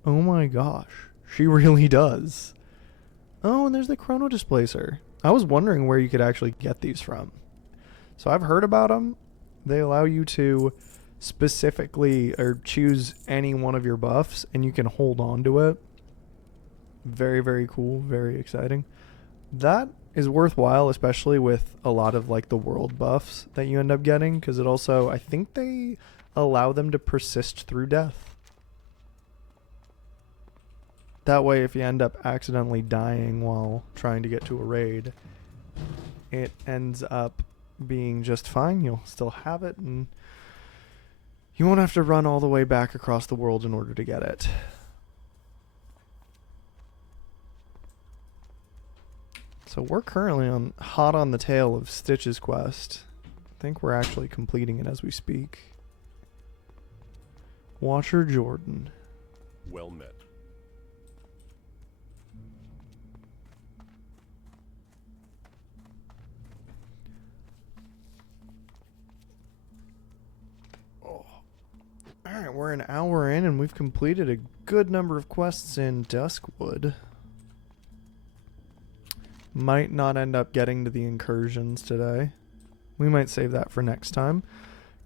Oh my gosh. She really does. Oh, and there's the chrono displacer. I was wondering where you could actually get these from. So I've heard about them. They allow you to specifically or choose any one of your buffs and you can hold on to it. Very, very cool. Very exciting. That is worthwhile, especially with a lot of like the world buffs that you end up getting, because it also, I think they allow them to persist through death. That way, if you end up accidentally dying while trying to get to a raid, it ends up being just fine. You'll still have it, and you won't have to run all the way back across the world in order to get it. So we're currently hot on the tail of Stitch's quest. I think we're actually completing it as we speak. Watcher Jordan. Well met. Alright, we're an hour in and we've completed a good number of quests in Duskwood. Might not end up getting to the incursions today. We might save that for next time.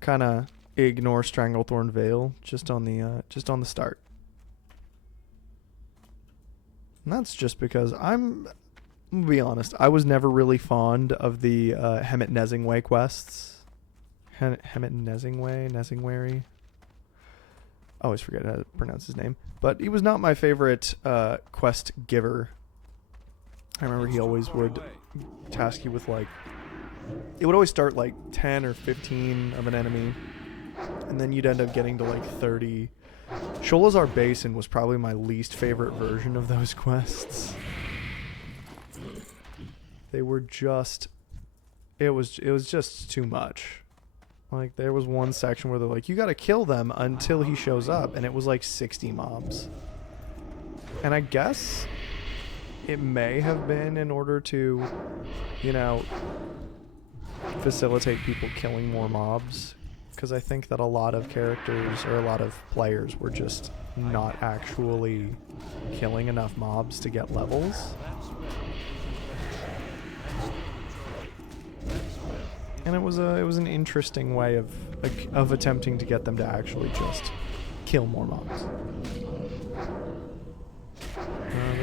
Kinda ignore Stranglethorn Vale just on the start. And that's just because I'm gonna be honest, I was never really fond of the Hemet Nezingway quests. Hemet Nezingway? I always forget how to pronounce his name. But he was not my favorite quest giver. I remember he always would task you with like... It would always start like 10 or 15 of an enemy. And then you'd end up getting to like 30. Sholazar Basin was probably my least favorite version of those quests. They were just... It was just too much. Like, there was one section where they're like, you gotta kill them until he shows up, and it was like 60 mobs. And I guess it may have been in order to, you know, facilitate people killing more mobs, because I think that a lot of characters, or a lot of players, were just not actually killing enough mobs to get levels. And it was an interesting way of attempting to get them to actually just kill more mobs.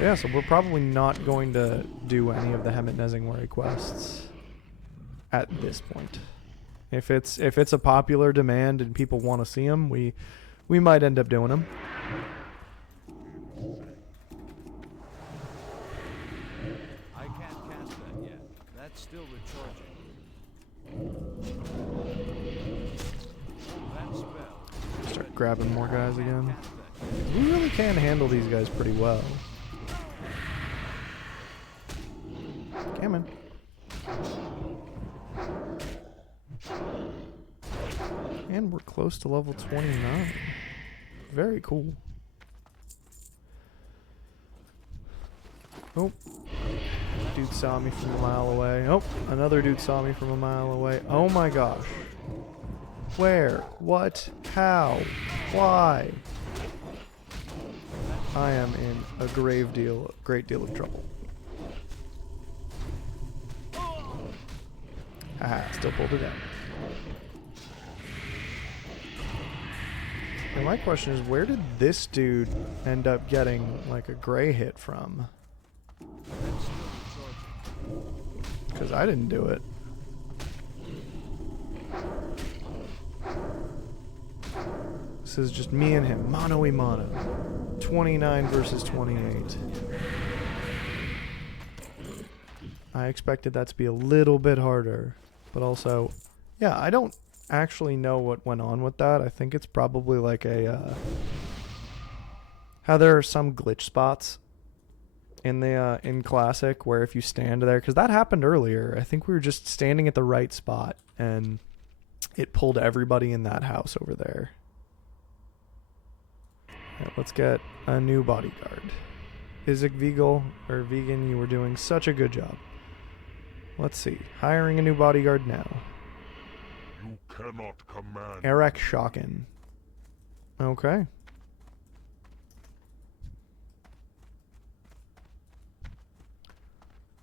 Yeah, so we're probably not going to do any of the Hemet Nezingway quests at this point. If it's a popular demand and people want to see them, we might end up doing them. I can't cast that yet. That's still recharging. That spell. Start grabbing more guys again. We really can handle these guys pretty well. Come on. And we're close to level 29. Very cool. Oh. Dude saw me from a mile away. Oh, another dude saw me from a mile away. Oh my gosh. Where? What? How? Why? I am in a great deal of trouble. Haha, still pulled it out. And my question is, where did this dude end up getting like a gray hit from? Because I didn't do it. This is just me and him, mano a mano. 29 versus 28. I expected that to be a little bit harder, but also, yeah, I don't actually know what went on with that. I think it's probably like a how there are some glitch spots in the in classic where if you stand there, because that happened earlier. I think we were just standing at the right spot and it pulled everybody in that house over there. Right, let's get a new bodyguard. Isaac Vigal or Vegan, you were doing such a good job. Let's see, hiring a new bodyguard now. You cannot command. Eric Shocken. Okay.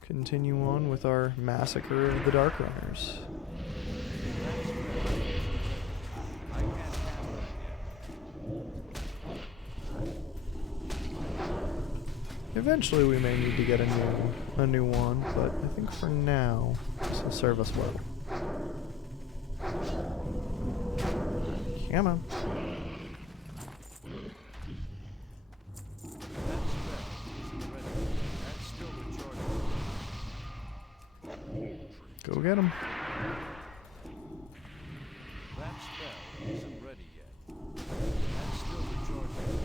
Continue on with our massacre of the Dark Runners. Eventually we may need to get a new one, but I think for now this will serve us well. Come on. Go get him. That spell isn't ready yet. That's still recharging.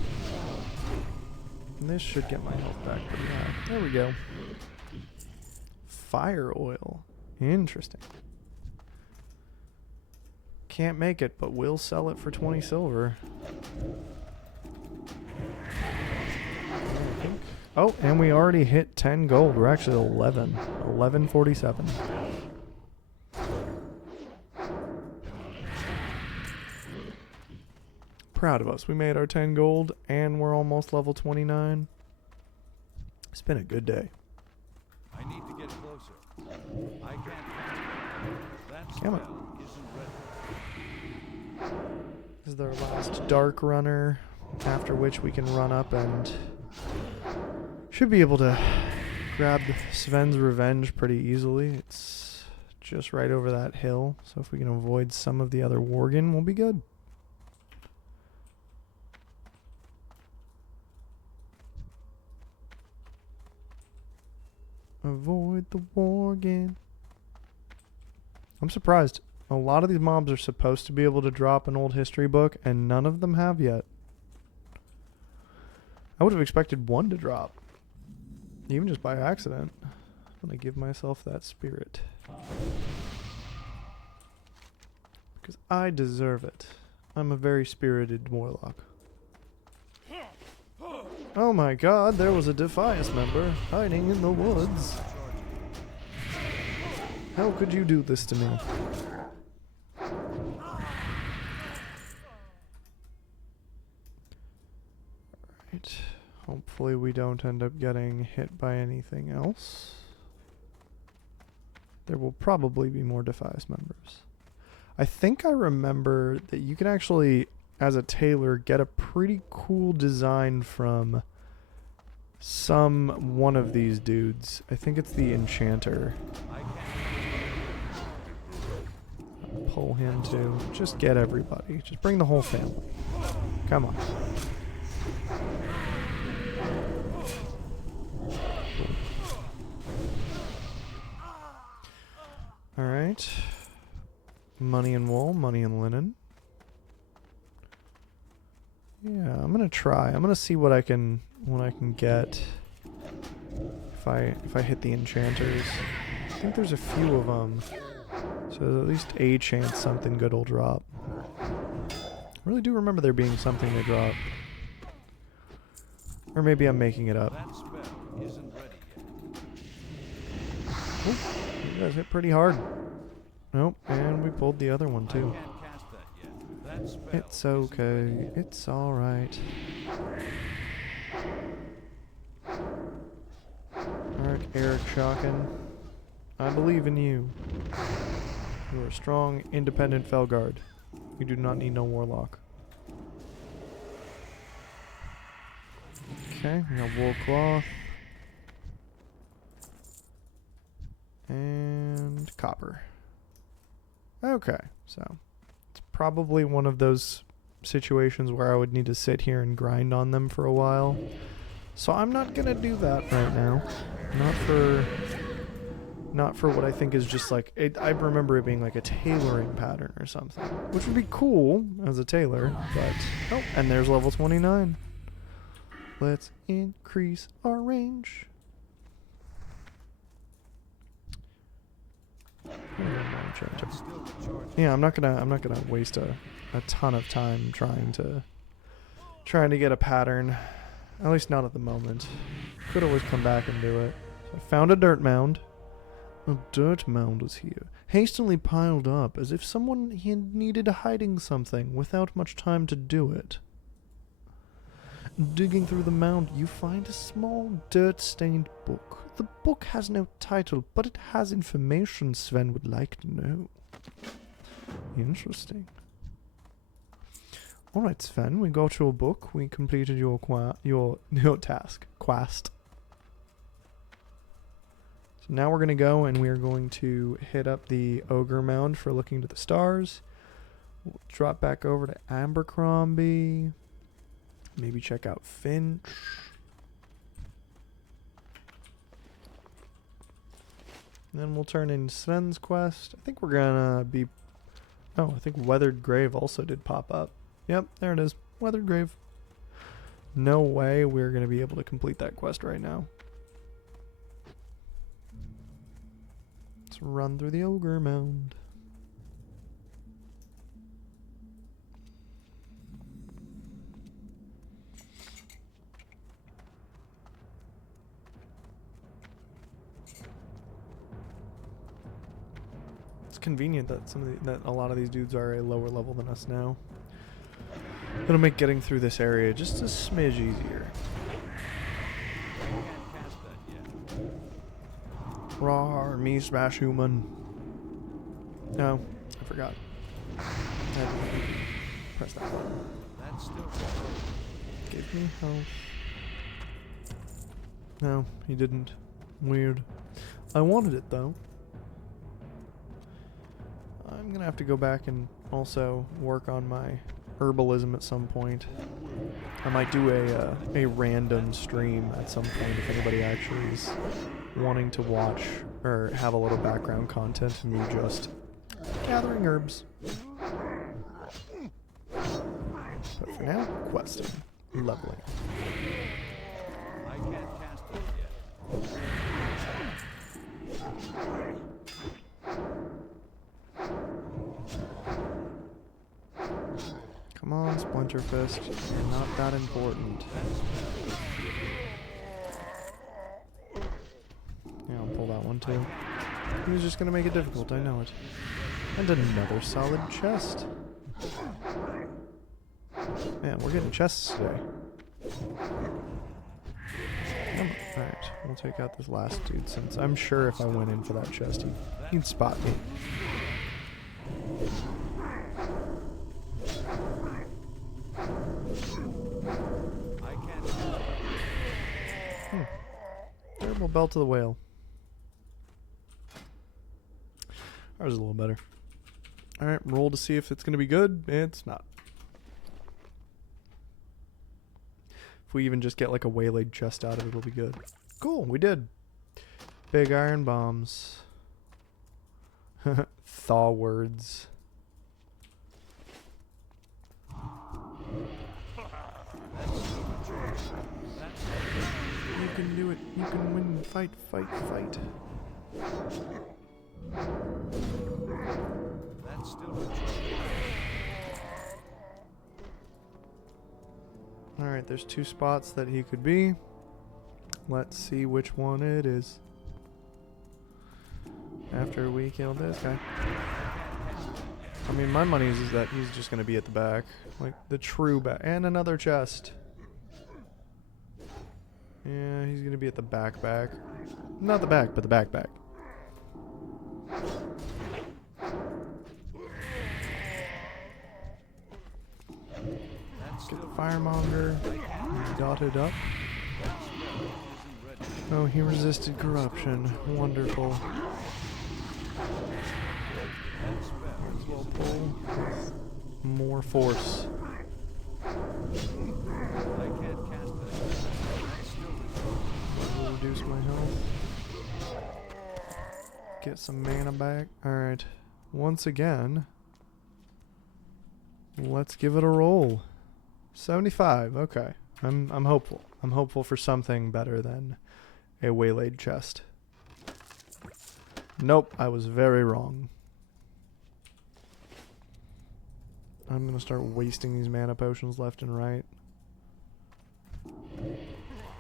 And this should get my health back pretty high. There we go. Fire oil. Interesting. Can't make it, but we'll sell it for 20 silver. I think. Oh, and we already hit 10 gold. We're actually 11. 1147. Proud of us. We made our 10 gold and we're almost level 29. It's been a good day. I need to get closer. I can't. That Come on. spell isn't ready. This is our last Dark Runner, after which we can run up and should be able to grab Sven's revenge pretty easily. It's just right over that hill, so if we can avoid some of the other Worgen, we'll be good. Avoid the Worgen. I'm surprised. A lot of these mobs are supposed to be able to drop an old history book, and none of them have yet. I would have expected one to drop. Even just by accident. I'm going to give myself that spirit. Because I deserve it. I'm a very spirited warlock. Oh my god, there was a Defiance member hiding in the woods. How could you do this to me? Alright. Hopefully we don't end up getting hit by anything else. There will probably be more Defiance members. I think I remember that you can actually, as a tailor, get a pretty cool design from one of these dudes. I think it's the Enchanter. Pull him too. Just get everybody. Just bring the whole family. Come on. Alright. Money and wool, money and linen. Yeah, I'm gonna try. I'm gonna see what I can get if I hit the enchanters. I think there's a few of them, so there's at least a chance something good will drop. I really do remember there being something to drop, or maybe I'm making it up. That spell isn't ready yet. Ooh, you guys hit pretty hard. Nope, and we pulled the other one too. I can't cast that yet. That spell It's isn't okay. ready yet. It's alright. Alright, Eric Shockin. I believe in you. You are a strong, independent Felguard. You do not need no Warlock. Okay, we got wool cloth. And copper. Okay, so it's probably one of those situations where I would need to sit here and grind on them for a while. So I'm not gonna do that right now. Not for what I think is just like I remember it being like a tailoring pattern or something, which would be cool as a tailor. But oh, and there's level 29. Let's increase our range. That's still recharging. Yeah, I'm not gonna waste a ton of time trying to get a pattern. At least not at the moment. Could always come back and do it. So I found a dirt mound. A dirt mound was here, hastily piled up as if someone had needed hiding something without much time to do it. Digging through the mound, you find a small dirt-stained book. The book has no title, but it has information Sven would like to know. Interesting. Alright, Sven, we got your book. We completed your task. Quest. So now we're going to go and we're going to hit up the ogre mound for looking to the stars. We'll drop back over to Ambercrombie. Maybe check out Finch. And then we'll turn in Sven's quest. I think we're going to be... Oh, I think Weathered Grave also did pop up. Yep, there it is. Weathered Grave. No way we're going to be able to complete that quest right now. Let's run through the ogre mound. It's convenient that that a lot of these dudes are a lower level than us now. It'll make getting through this area just a smidge easier. I can't cast that yet. Rawr, me smash human. No, I forgot. I had to press that button. That's still recharging. Give me health. No, he didn't. Weird. I wanted it though. I'm gonna have to go back and also work on my herbalism at some point. I might do a random stream at some point if anybody actually is wanting to watch or have a little background content and me just gathering herbs. But for now, questing, leveling. I can't cast that yet. Come on, Splinterfist. You're not that important. Yeah, I'll pull that one too. He was just gonna make it difficult, I know it. And another solid chest. Man, we're getting chests today. Alright, we'll take out this last dude since I'm sure if I went in for that chest, he'd spot me. I can't cast that. Terrible Belt of the Whale. Ours is a little better. Alright, roll to see if it's going to be good. It's not. If we even just get like a waylaid chest out of it, it'll be good. Cool, we did. Big iron bombs. Thaw words. You can do it. You can win. Fight, fight, fight. That's still recharging. Alright, there's two spots that he could be. Let's see which one it is. after we kill this guy. I mean, my money is that he's just gonna be at the back. Like, the true back. And another chest. Yeah, he's gonna be at the back. Not the back, but the back. Get the firemonger dotted up. Oh, he resisted corruption. Wonderful. Might as well pull with more force. I can't cast that. That's still Will reduce my health. Get some mana back. Alright. Once again, let's give it a roll. 75. Okay. I'm hopeful. I'm hopeful for something better than a waylaid chest. Nope, I was very wrong. I'm gonna start wasting these mana potions left and right.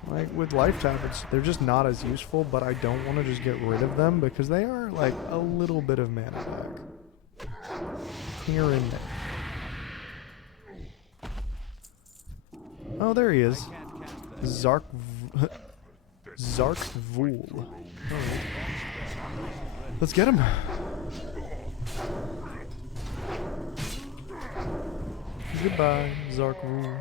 Like, with life tablets, they're just not as useful, but I don't want to just get rid of them because they are, like, a little bit of mana back. Here and there. Oh, there he is. Zarkvool. Alright. Let's get him. Goodbye, Zarkvool.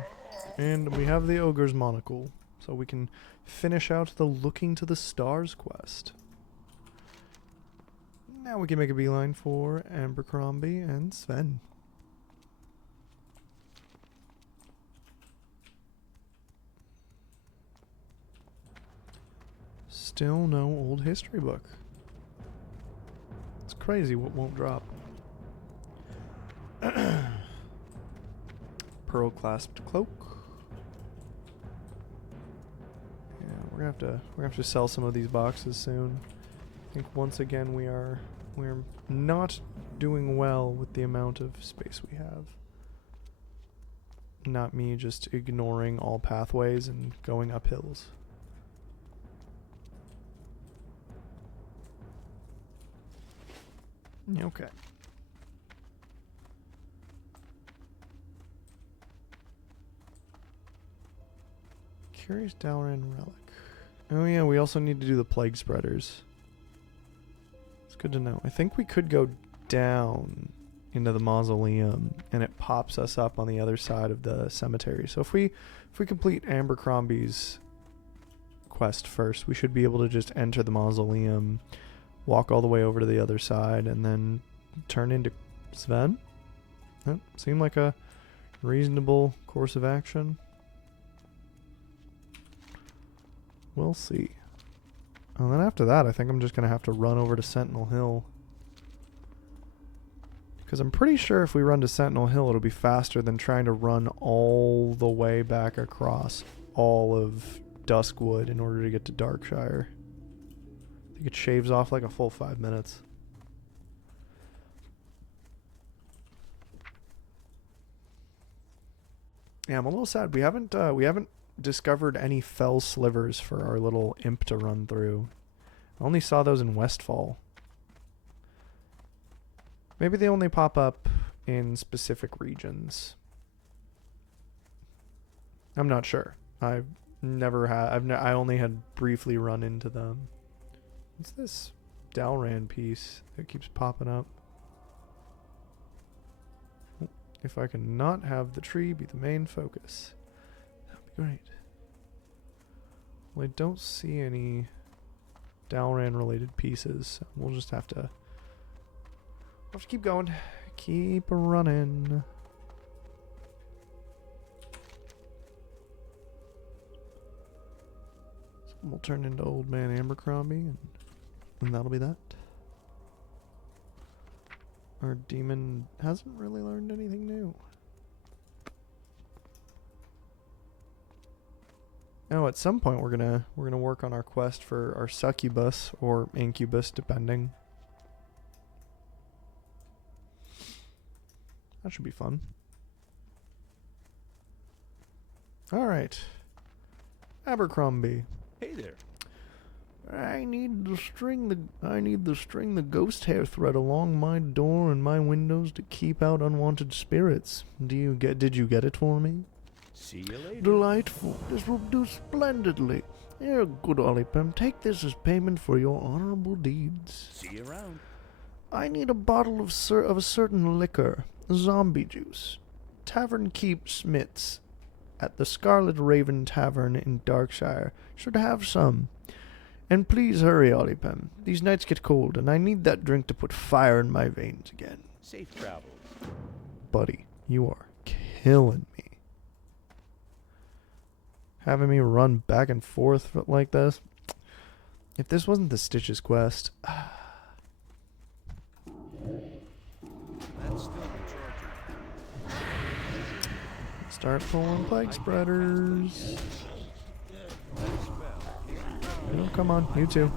And we have the Ogre's Monocle, so we can finish out the Looking to the Stars quest. Now we can make a beeline for Ambercrombie and Sven. Still no old history book. It's crazy what won't drop. Pearl clasped cloak. Yeah, we're gonna have to sell some of these boxes soon. I think once again we're not doing well with the amount of space we have. Not me just ignoring all pathways and going up hills. Okay. Curious Dalaran relic. Oh yeah, we also need to do the plague spreaders. It's good to know. I think we could go down into the mausoleum and it pops us up on the other side of the cemetery. So if we complete Ambercrombie's quest first, we should be able to just enter the mausoleum, walk all the way over to the other side, and then turn into Sven. That seemed like a reasonable course of action. We'll see. And then after that, I think I'm just going to have to run over to Sentinel Hill. Because I'm pretty sure if we run to Sentinel Hill, it'll be faster than trying to run all the way back across all of Duskwood in order to get to Darkshire. I think it shaves off like a full 5 minutes. Yeah, I'm a little sad. We haven't discovered any fell slivers for our little imp to run through. I only saw those in Westfall. Maybe they only pop up in specific regions. I'm not sure. I've never had. I only had briefly run into them. What's this Dalran piece that keeps popping up? If I can not have the tree be the main focus, that would be great. Well, I don't see any Dalran related pieces. So we'll just have to keep going. Keep running. So we'll turn into Old Man Ambercrombie and that'll be that. Our demon hasn't really learned anything new. Oh, at some point we're gonna work on our quest for our succubus or incubus, depending. That should be fun. All right, Abercrombie. Hey there. I need to string the ghost hair thread along my door and my windows to keep out unwanted spirits. Did you get it for me? See you later. Delightful. This will do splendidly. Here, good Olipem, take this as payment for your honorable deeds. See you around. I need a bottle of a certain liquor, zombie juice. Tavern Keep Smith's at the Scarlet Raven Tavern in Darkshire should have some. And please hurry, Olipem. These nights get cold, and I need that drink to put fire in my veins again. Safe travels. Buddy, you are killing me. Having me run back and forth like this. If this wasn't the Stitches quest... That's still recharging. Start pulling plague spreaders. Oh, come on, you two.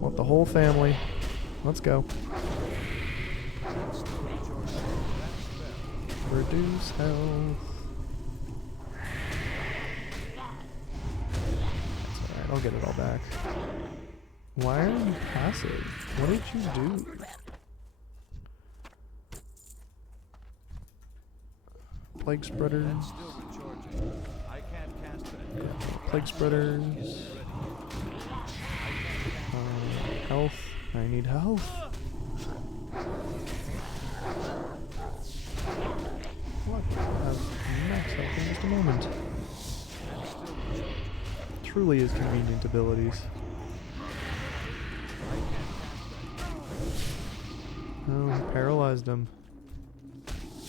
Want the whole family. Let's go. That's still recharging. That spell. Reduce health. That's alright, I'll get it all back. Why are you passive? What did you do? Plague spreaders. That's still recharging. I can't cast that. Plague spreaders. Health. I need health. What? I'll have max health in just a moment. Truly is convenient abilities. Oh, paralyzed him.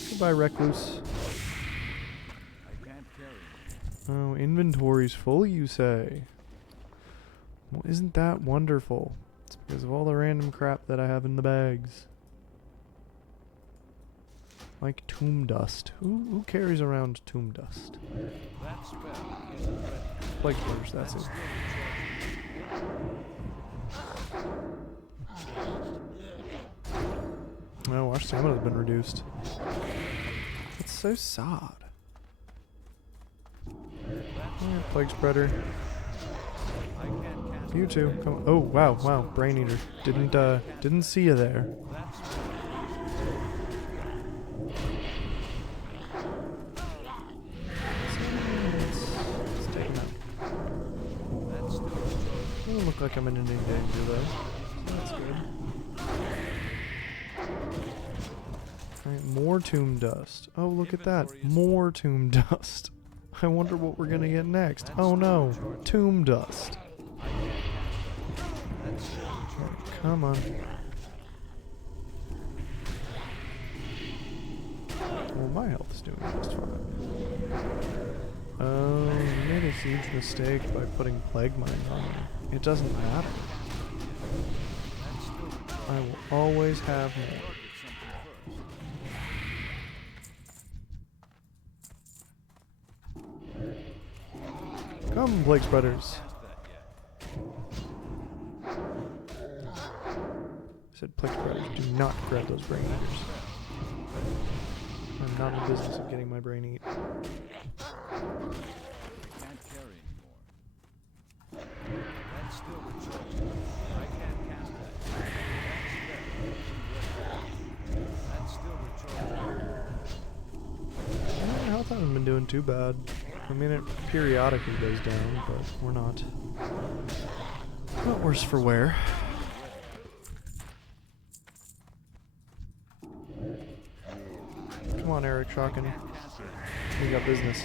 Goodbye, Recluse. I can't carry. Oh, inventory's full, you say? Well, isn't that wonderful? It's because of all the random crap that I have in the bags. Like tomb dust. Who carries around tomb dust? That spell isn't ready. Plague spreaders, that's it. Oh, our stamina's been reduced. That's so sad. Alright, plague spreader. I can't cast You two, come on. Oh, wow, brain eater. Didn't see you there. that spell. Let's take him out. That's still recharging. Doesn't look like I'm in any danger though. That's good. Alright, more tomb dust. Oh, look at that. More tomb dust. I wonder what we're gonna get next. Oh no, tomb dust. Come on. Well, my health is doing just fine. Oh, you made a huge mistake by putting plague mine on me. It doesn't matter. I will always have more. Come, plague spreaders. I said plague spreaders, do not grab those brain eaters. I'm not in the business of getting my brain eat. Can't carry anymore. That's still recharging. I can't cast that. That's still recharging. My health hasn't been doing too bad. I mean, it periodically goes down, but we're not worse for wear. Come on, Eric Shockin. We got business.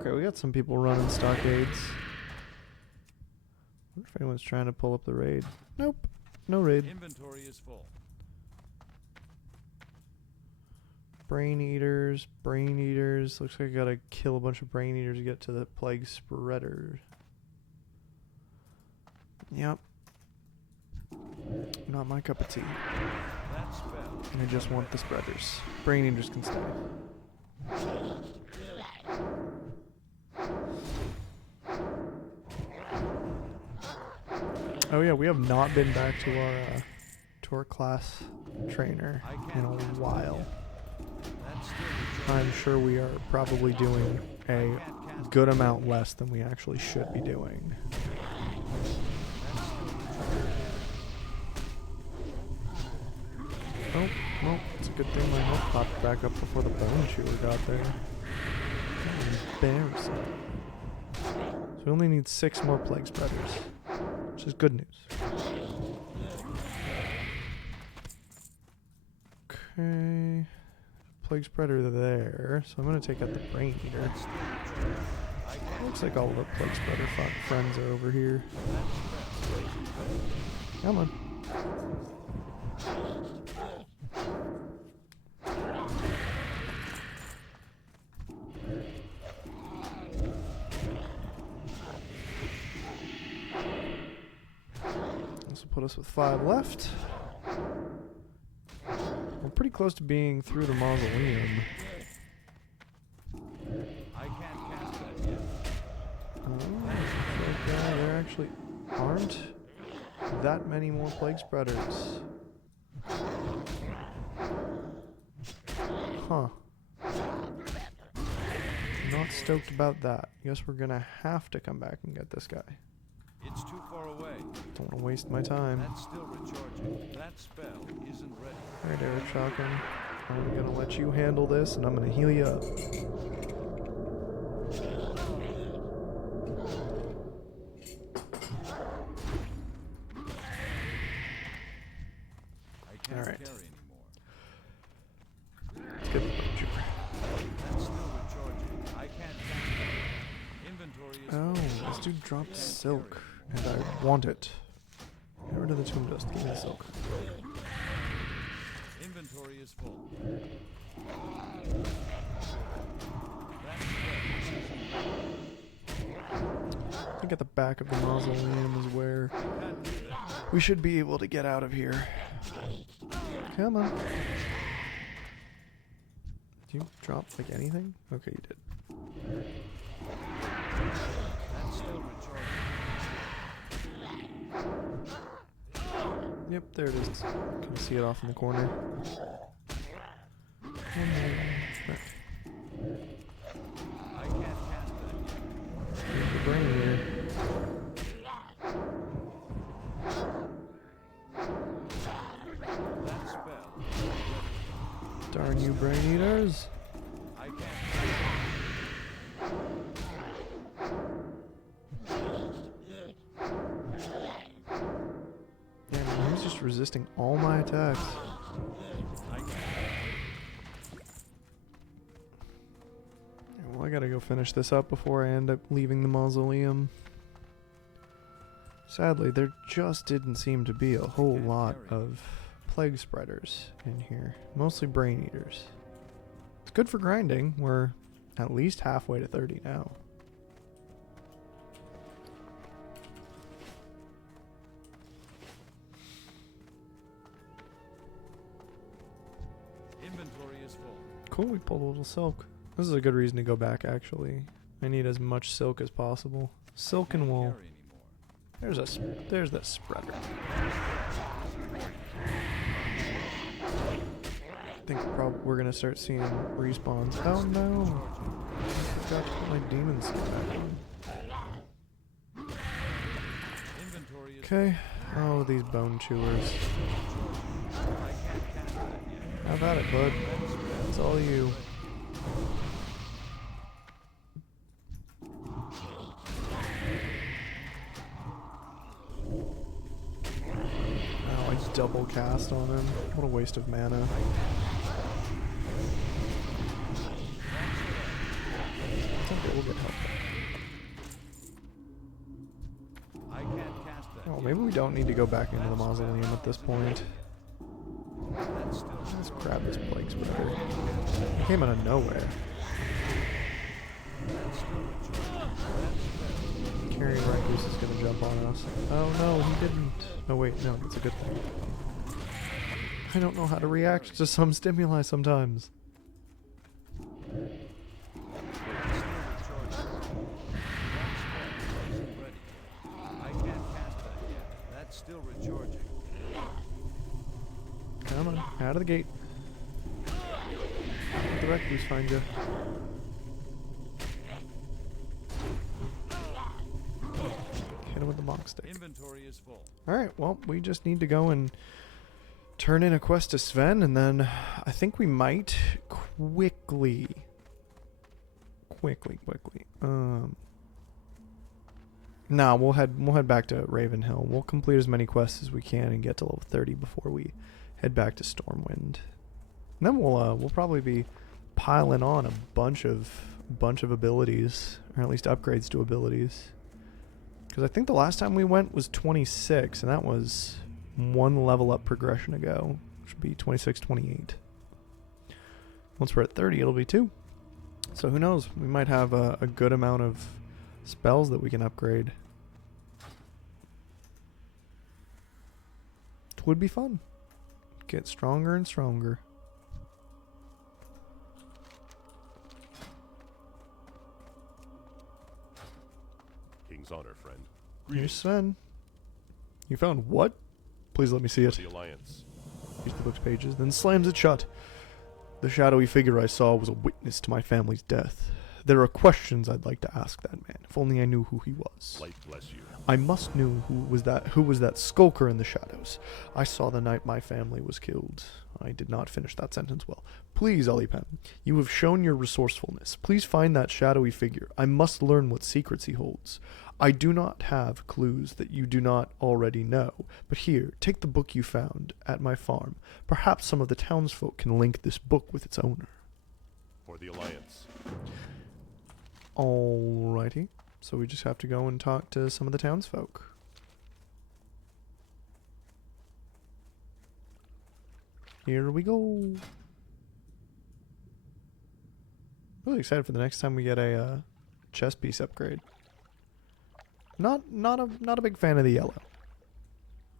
Okay, we got some people running stockades. I wonder if anyone's trying to pull up the raid. Nope, no raid. Inventory is full. Brain eaters. Looks like I gotta kill a bunch of brain eaters to get to the plague spreader. Yep. Not my cup of tea. That spell. I just want the spreaders. Brain eaters can stay. Oh yeah, we have not been back to our class trainer in a while. That's still recharging. I'm sure we are probably doing a good amount less than we actually should be doing. Oh, well, it's a good thing my health popped back up before the bone chewer got there. Embarrassing. So we only need 6 more plague spreaders, which is good news. Okay, plague spreader there, so I'm going to take out the brain eater. Looks like all of our plague spreader friends are over here. Come on. This will put us with 5 left. We're pretty close to being through the mausoleum. I can't cast that yet. There actually aren't that many more plague spreaders. Huh. Not stoked about that. Guess we're gonna have to come back and get this guy. It's too far away. Don't want to waste my time. That's still recharging. That spell isn't ready. Alright, Eric Shotgun. I'm gonna let you handle this and I'm gonna heal you up. I can't Alright. carry anymore. Let's get the bone chewer. That's still recharging. I can't cast that. Inventory is Oh, this dude dropped silk, and I want it. Get rid of the tomb dust. Give me the silk. Inventory is full. I think at the back of the mausoleum is where we should be able to get out of here. Come on. Did you drop like anything? Okay, you did. That's still recharging. Yep, there it is. Can see it off in the corner. Right. I can't cast that yet. Here's the brain here. That spell. Darn you, brain eaters. I can't Damn, he's just resisting all my attacks. Well, I gotta go finish this up before I end up leaving the mausoleum. Sadly, there just didn't seem to be a whole lot of plague spreaders in here. Mostly brain eaters. It's good for grinding. We're at least halfway to 30 now. Inventory is full. Cool, we pulled a little silk. This is a good reason to go back, actually. I need as much silk as possible. Silk and wool. Carry anymore. There's that spreader. I think we're gonna start seeing respawns. Oh no! I forgot to put my demon skin back on. Inventory is Okay. Oh, these bone chewers. I can't cast that yet. Have at it, bud. It's all you. Oh, I double cast on him. What a waste of mana. It's okay, we'll get help. I can't cast that Oh, yet. maybe we don't need to go back into the mausoleum at this point. That's still Let's grab this plague spreader. It came out of nowhere. Carry Rankus is gonna jump on us. Oh no, he didn't. Oh wait, no, that's a good thing. I don't know how to react to some stimuli sometimes. I can't cast that yet. That's still recharging. Come on, out of the gate. the recluse find you? Hit him with the mock stick. Inventory is full. Alright, well, we just need to go and turn in a quest to Sven, and then I think we might quickly. Nah, we'll head back to Ravenhill. We'll complete as many quests as we can and get to level 30 before we head back to Stormwind. And then we'll probably be piling on a bunch of abilities, or at least upgrades to abilities. Because I think the last time we went was 26, and that was one level up progression ago, which would be 26, 28. Once we're at 30, it'll be 2. So who knows? We might have a good amount of spells that we can upgrade. It would be fun. Get stronger and stronger. King's honor, friend. Here's Sven. You found what? Please let me see For it. the Alliance. Reads the book's pages, then slams it shut. The shadowy figure I saw was a witness to my family's death. There are questions I'd like to ask that man, if only I knew who he was. Light bless you. I must know who was that skulker in the shadows. I saw the night my family was killed. I did not finish that sentence well. Please, Alipem, you have shown your resourcefulness. Please find that shadowy figure. I must learn what secrets he holds. I do not have clues that you do not already know, but here, take the book you found at my farm. Perhaps some of the townsfolk can link this book with its owner. For the Alliance. Alrighty. So we just have to go and talk to some of the townsfolk. Here we go. Really excited for the next time we get a chest piece upgrade. Not a big fan of the yellow.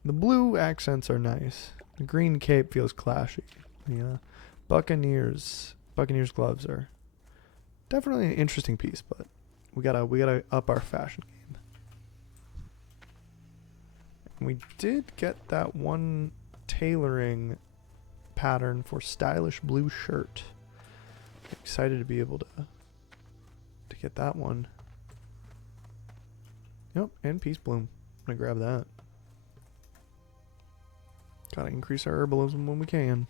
The blue accents are nice. The green cape feels clashy. The Buccaneers gloves are definitely an interesting piece, but we gotta up our fashion game. And we did get that one tailoring pattern for stylish blue shirt. Excited to be able to get that one. Yep, and peace bloom. I'm gonna grab that. Gotta increase our herbalism when we can.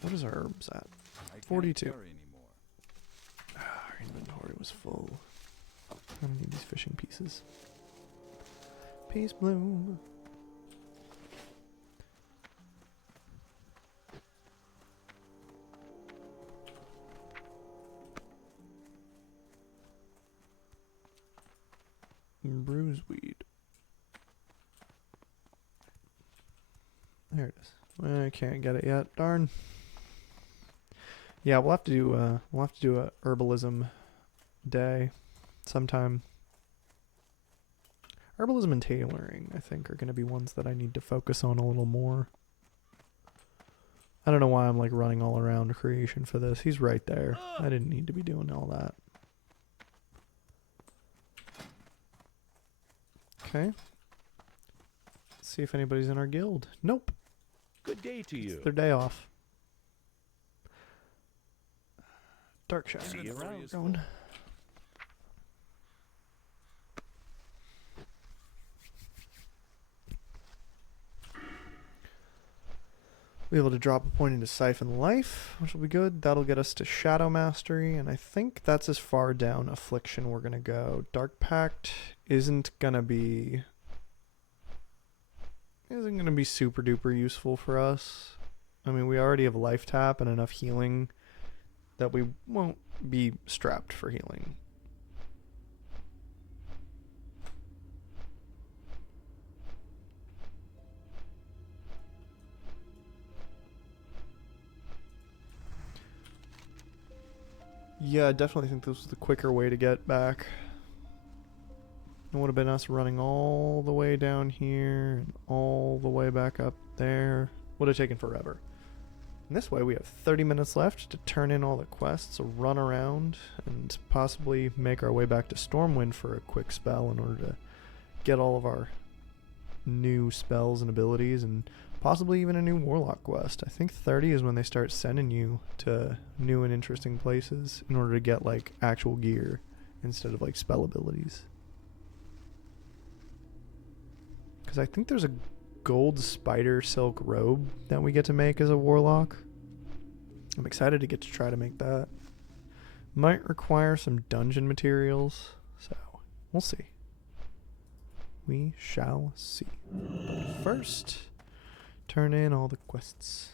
What is our herbs at? I can't 42. carry anymore. Our inventory was full. I'm gonna need these fishing pieces. Peace bloom. Bruiseweed. There it is. I can't get it yet. Darn. Yeah, we'll have to do a herbalism day sometime. Herbalism and tailoring, I think, are going to be ones that I need to focus on a little more. I don't know why I'm like running all around creation for this. He's right there. I didn't need to be doing all that. Okay. Let's see if anybody's in our guild. Nope. Good day to you. It's their day off. Darkshire. See you around. Going. Be able to drop a point into Siphon Life, which will be good. That'll get us to Shadow Mastery, and I think that's as far down Affliction we're gonna go. Dark Pact isn't gonna be super duper useful for us. I mean, we already have Life Tap and enough healing that we won't be strapped for healing. Yeah, I definitely think this was the quicker way to get back. It would have been us running all the way down here and all the way back up there. Would have taken forever. And this way we have 30 minutes left to turn in all the quests, run around, and possibly make our way back to Stormwind for a quick spell in order to get all of our new spells and abilities, and possibly even a new Warlock quest. I think 30 is when they start sending you to new and interesting places in order to get like actual gear instead of like spell abilities. Because I think there's a gold spider silk robe that we get to make as a Warlock. I'm excited to get to try to make that. Might require some dungeon materials, so we'll see. We shall see. But first, turn in all the quests.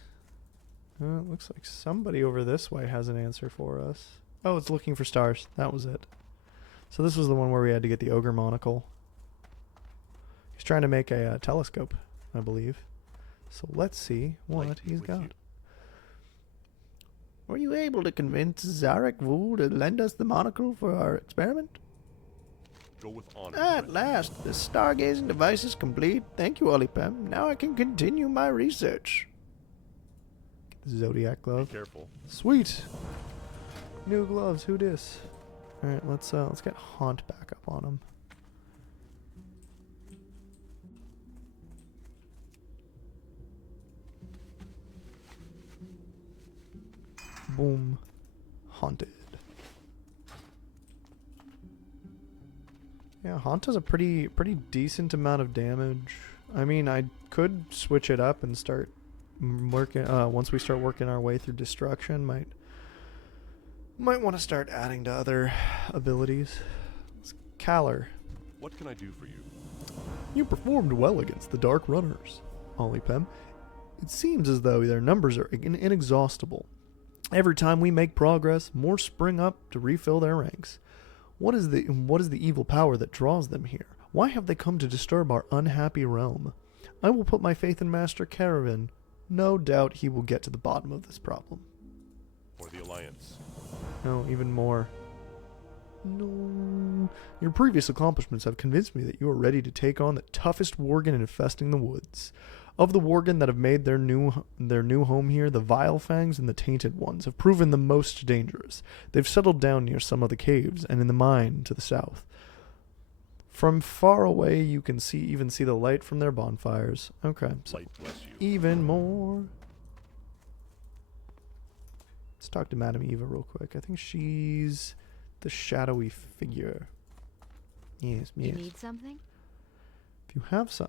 It looks like somebody over this way has an answer for us. Oh, it's looking for stars. That was it. So this was the one where we had to get the ogre monocle. He's trying to make a telescope, I believe. So let's see what he's got. Were you able to convince Zarek Vu to lend us the monocle for our experiment? Go with honor. At friend. last, the stargazing device is complete. Thank you, Olipem. Now I can continue my research. Get the Zodiac Be glove. careful. Sweet. New gloves. Who dis? All right, let's get Haunt back up on him. Boom. Haunted. Yeah, Haunt does a pretty decent amount of damage. I mean, I could switch it up and start working. Once we start working our way through destruction, might want to start adding to other abilities. Caller. What can I do for you? You performed well against the Dark Runners, Olipem. It seems as though their numbers are inexhaustible. Every time we make progress, more spring up to refill their ranks. What is the evil power that draws them here? Why have they come to disturb our unhappy realm? I will put my faith in Master Caravan. No doubt he will get to the bottom of this problem. For the Alliance. No, even more. No. Your previous accomplishments have convinced me that you are ready to take on the toughest Worgen infesting the woods. Of the Worgen that have made their new home here, the Vile Fangs and the Tainted Ones have proven the most dangerous. They've settled down near some of the caves and in the mine to the south. From far away, you can even see the light from their bonfires. Okay, so Light bless you. even more. Let's talk to Madame Eva real quick. I think she's the shadowy figure. Yes, You yes. need something? If you have some...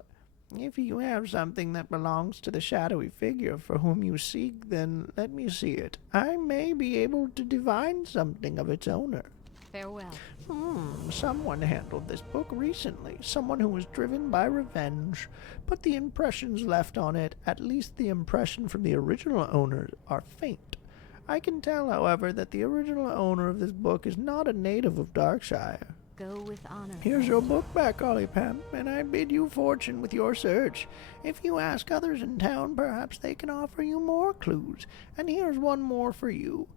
If you have something that belongs to the shadowy figure for whom you seek, then let me see it. I may be able to divine something of its owner. Farewell. Someone handled this book recently. Someone who was driven by revenge. But the impressions left on it, at least the impression from the original owner, are faint. I can tell, however, that the original owner of this book is not a native of Darkshire. Go with honor. Here's your book back, Olipem, and I bid you fortune with your search. If you ask others in town, perhaps they can offer you more clues. And here's one more for you.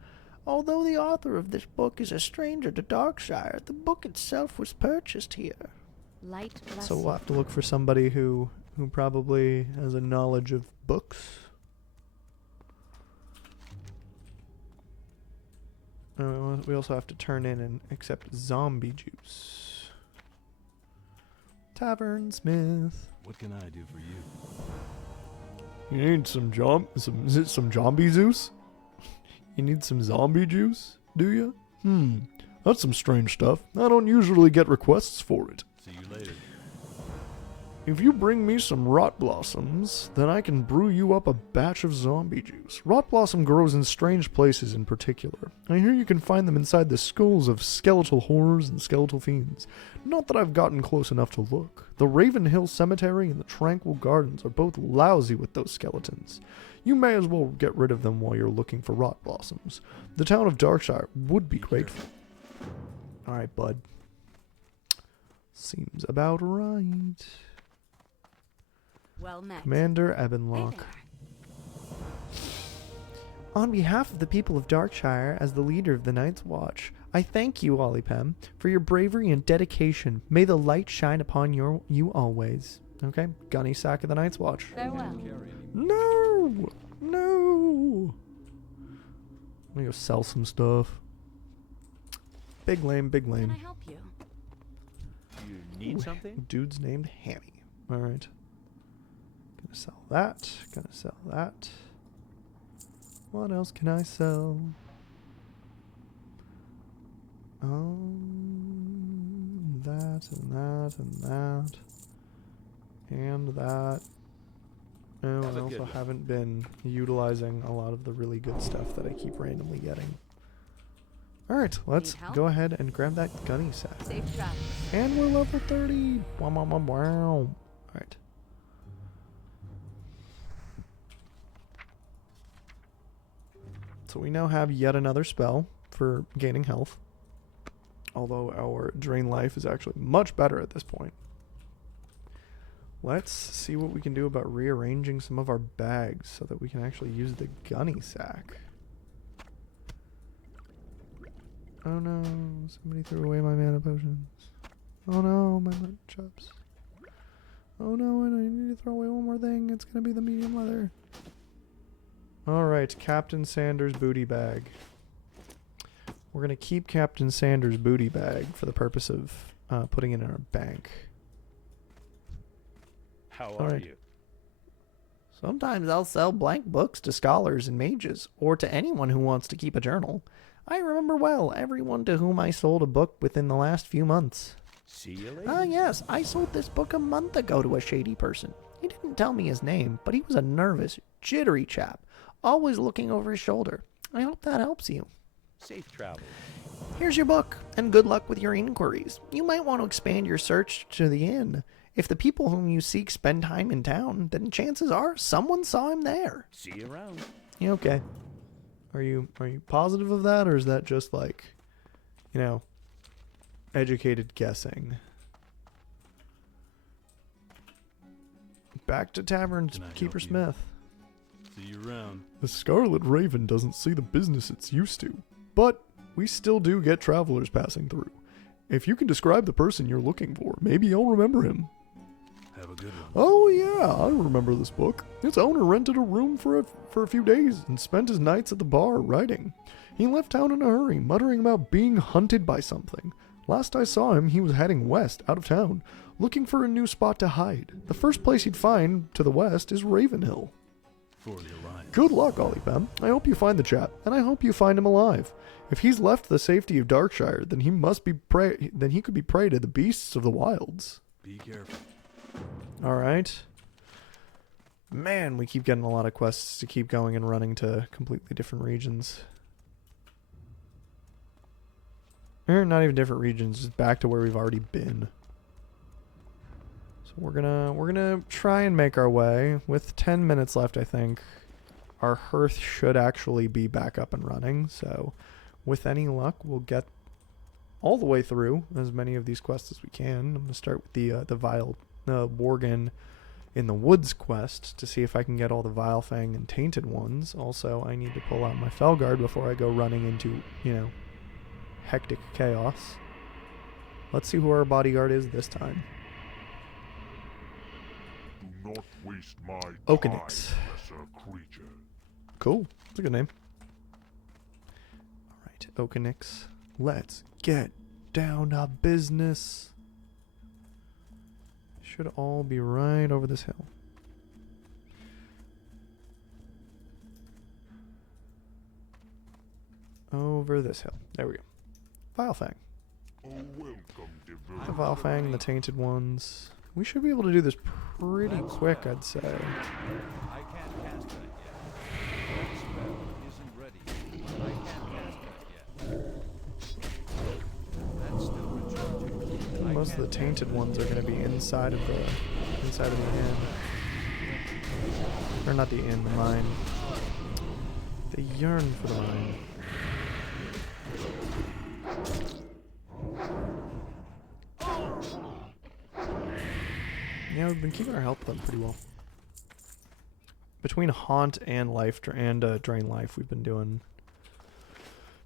Although the author of this book is a stranger to Darkshire, the book itself was purchased here. Light bless So you. we'll have to look for somebody who probably has a knowledge of books. We also have to turn in and accept zombie juice. Tavern Smith. What can I do for you? You need some is it some zombie juice? You need some zombie juice, do you? That's some strange stuff. I don't usually get requests for it. See you later. If you bring me some rot blossoms, then I can brew you up a batch of zombie juice. Rot blossom grows in strange places in particular. I hear you can find them inside the skulls of skeletal horrors and skeletal fiends. Not that I've gotten close enough to look. The Raven Hill Cemetery and the Tranquil Gardens are both lousy with those skeletons. You may as well get rid of them while you're looking for rot blossoms. The town of Darkshire would be grateful. Alright, bud. Seems about right. Well met. Commander Hey Ebenlock. there. On behalf of the people of Darkshire, as the leader of the Night's Watch, I thank you, Olipem, for your bravery and dedication. May the light shine upon you always. Okay, Gunny Sack of the Night's Watch. Farewell. No! No! I'm gonna go sell some stuff. Big lame, big Can lame. I help you? You need something? Dude's named Hammy. Alright. Gonna sell that. Gonna sell that. What else can I sell? That and that and that. And that. Oh, I also haven't been utilizing a lot of the really good stuff that I keep randomly getting. Alright, let's go ahead and grab that gunny sack. Safe travel. And we're level 30. Wow, wow, wow, wow. Alright. So we now have yet another spell for gaining health. Although our drain life is actually much better at this point. Let's see what we can do about rearranging some of our bags so that we can actually use the gunny sack. Oh no, somebody threw away my mana potions. Oh no, my lent chops. Oh no, and I need to throw away one more thing. It's gonna be the medium leather. Alright, Captain Sanders' booty bag. We're gonna keep Captain Sanders' booty bag for the purpose of putting it in our bank. How are you? Sometimes I'll sell blank books to scholars and mages, or to anyone who wants to keep a journal. I remember well everyone to whom I sold a book within the last few months. See you later. Ah, yes, I sold this book a month ago to a shady person. He didn't tell me his name, but he was a nervous, jittery chap, always looking over his shoulder. I hope that helps you. Safe travel. Here's your book, and good luck with your inquiries. You might want to expand your search to the inn. If the people whom you seek spend time in town, then chances are someone saw him there. See you around. You okay? Are you positive of that, or is that just like, you know, educated guessing? Back to Tavern Can I Keeper help you? Smith. See you around. The Scarlet Raven doesn't see the business it's used to, but we still do get travelers passing through. If you can describe the person you're looking for, maybe you'll remember him. Have a good one. Oh yeah, I remember this book. Its owner rented a room for a few days and spent his nights at the bar writing. He left town in a hurry, muttering about being hunted by something. Last I saw him, he was heading west, out of town, looking for a new spot to hide. The first place he'd find to the west is Ravenhill. For the Alliance. Good luck, Olipem. I hope you find the chap, and I hope you find him alive. If he's left the safety of Darkshire, then he must be prey. Then he could be prey to the beasts of the wilds. Be careful. All right. Man, we keep getting a lot of quests to keep going and running to completely different regions. Or not even different regions, just back to where we've already been. So we're gonna try and make our way. With 10 minutes left, I think our hearth should actually be back up and running. So with any luck, we'll get all the way through as many of these quests as we can. I'm gonna start with the Worgen in the woods quest to see if I can get all the Vilefang and Tainted ones. Also, I need to pull out my Felguard before I go running into, you know, hectic chaos. Let's see who our bodyguard is this time. Do not waste my Oakenix. time, lesser creature. Cool. That's a good name. Alright, Oakenix. Let's get down to business. Should all be right over this hill. Over this hill. There we go. Vilefang. Oh, welcome, divine. The Vilefang, the Tainted ones. We should be able to do this pretty quick, I'd say. I can't cast that yet. That spell isn't ready. I can't cast that yet. That's still recharging. Most of the Tainted ones are going to be inside of the inn. Or not the inn, the mine. They yearn for the mine. Yeah, we've been keeping our health up pretty well. Between Haunt and Drain Life, we've been doing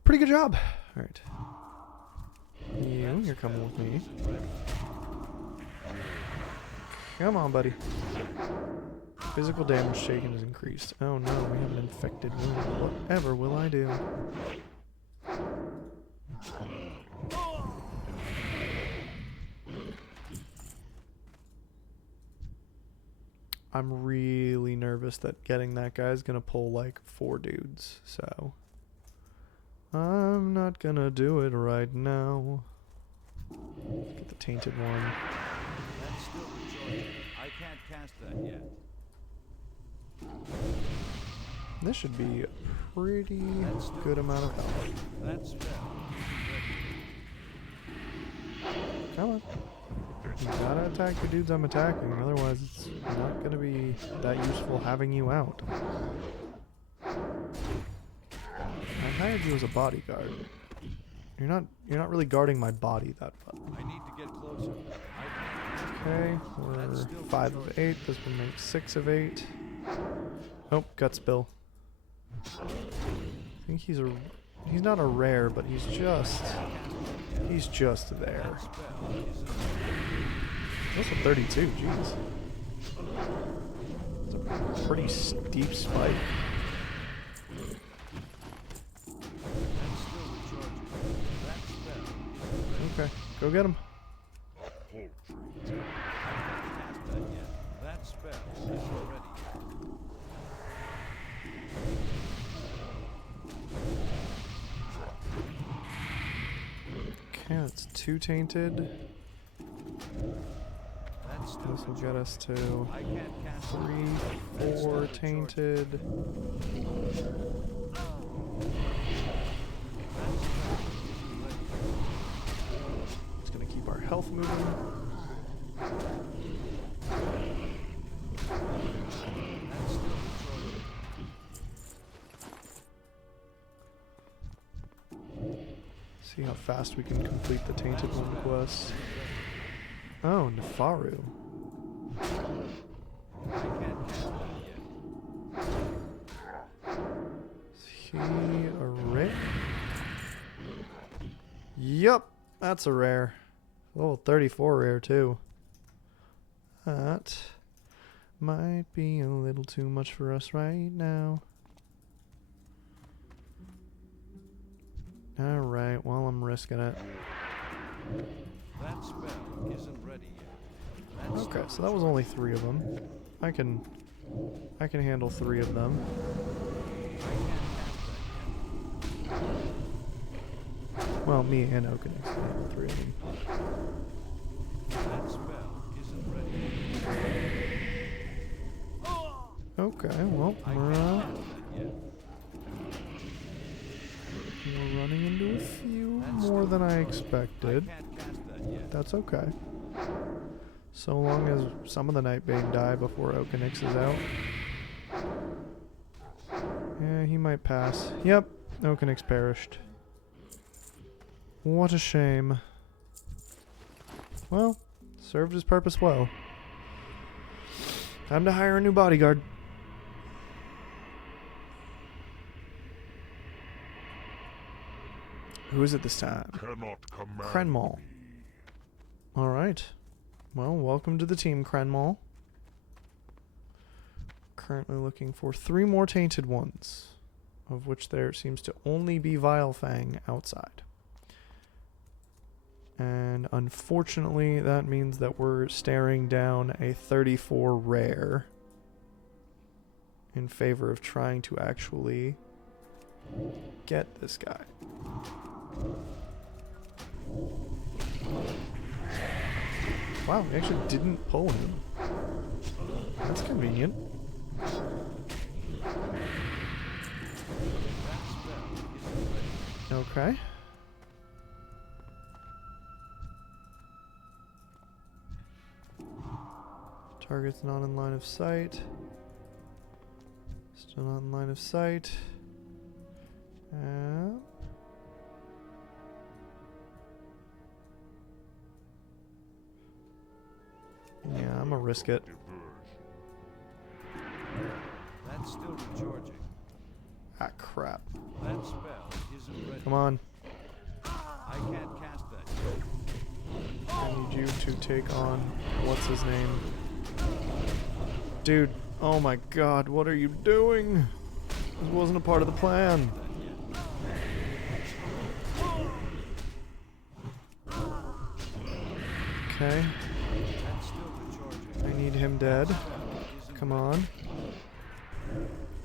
pretty good job. All right. You're coming with me. Come on, buddy. Physical damage taken is increased. Oh no, we have an infected wound. Whatever will I do? I'm really nervous that getting that guy is gonna pull like 4 dudes, so I'm not gonna do it right now. Get the tainted one. That's still recharging. I can't cast that yet. This should be a pretty That's still good amount of health. That spell isn't ready. Come on. You gotta attack the dudes I'm attacking, otherwise it's not gonna be that useful having you out. I hired you as a bodyguard. You're not really guarding my body that well. I need to get closer. Okay, we're 5 of 8. This one makes 6 of 8. Oh, gut spill. I think he's not a rare, but he's just there. That spell isn't That's a 32, jeez. It's a pretty steep spike. That's still recharging. That spell isn't ready. Okay, go get him. I can't cast that yet. That spell isn't ready yet. Okay, that's 2 tainted. That's still This will get us to I can't cast 3, 4 tainted. that spell isn't ready. It's gonna keep our health moving. That's still recharging. See how fast we can complete the tainted one quest. Oh, Nefaru. I can't cast that yet. Is he a rare? Yup, that's a rare. Level 34 rare too. That might be a little too much for us right now. Alright, well I'm risking it. That spell isn't ready yet. That's Okay, so that was only 3 of them. I can handle 3 of them. I can't cast that yet. Well, me and Oakenix can handle 3 of them. That spell isn't ready. Okay, well, I we're, can't cast that yet. we're running into a few That's more still than I recharging. expected. I can't cast that yet. That's okay. So long as some of the Nightbane die before Oakenix is out. Yeah, he might pass. Yep, Oakenix perished. What a shame. Well, served his purpose well. Time to hire a new bodyguard. Who is it this time? Cannot command Crenmall. me. Alright. Well, welcome to the team, Crenmall. Currently looking for 3 more tainted ones, of which there seems to only be Vilefang outside. And unfortunately, that means that we're staring down a 34 rare in favor of trying to actually get this guy. Wow, we actually didn't pull him. That's convenient. That spell isn't ready. Okay. Target's not in line of sight. Still not in line of sight. Yeah, I'm gonna risk it. That's still recharging. Ah, crap. That spell isn't ready. Come on. I can't cast that yet. I need you to take on... What's his name? Dude, oh my god, what are you doing? This wasn't a part of the plan. Okay, That's still recharging. I need him dead. Isn't Come on.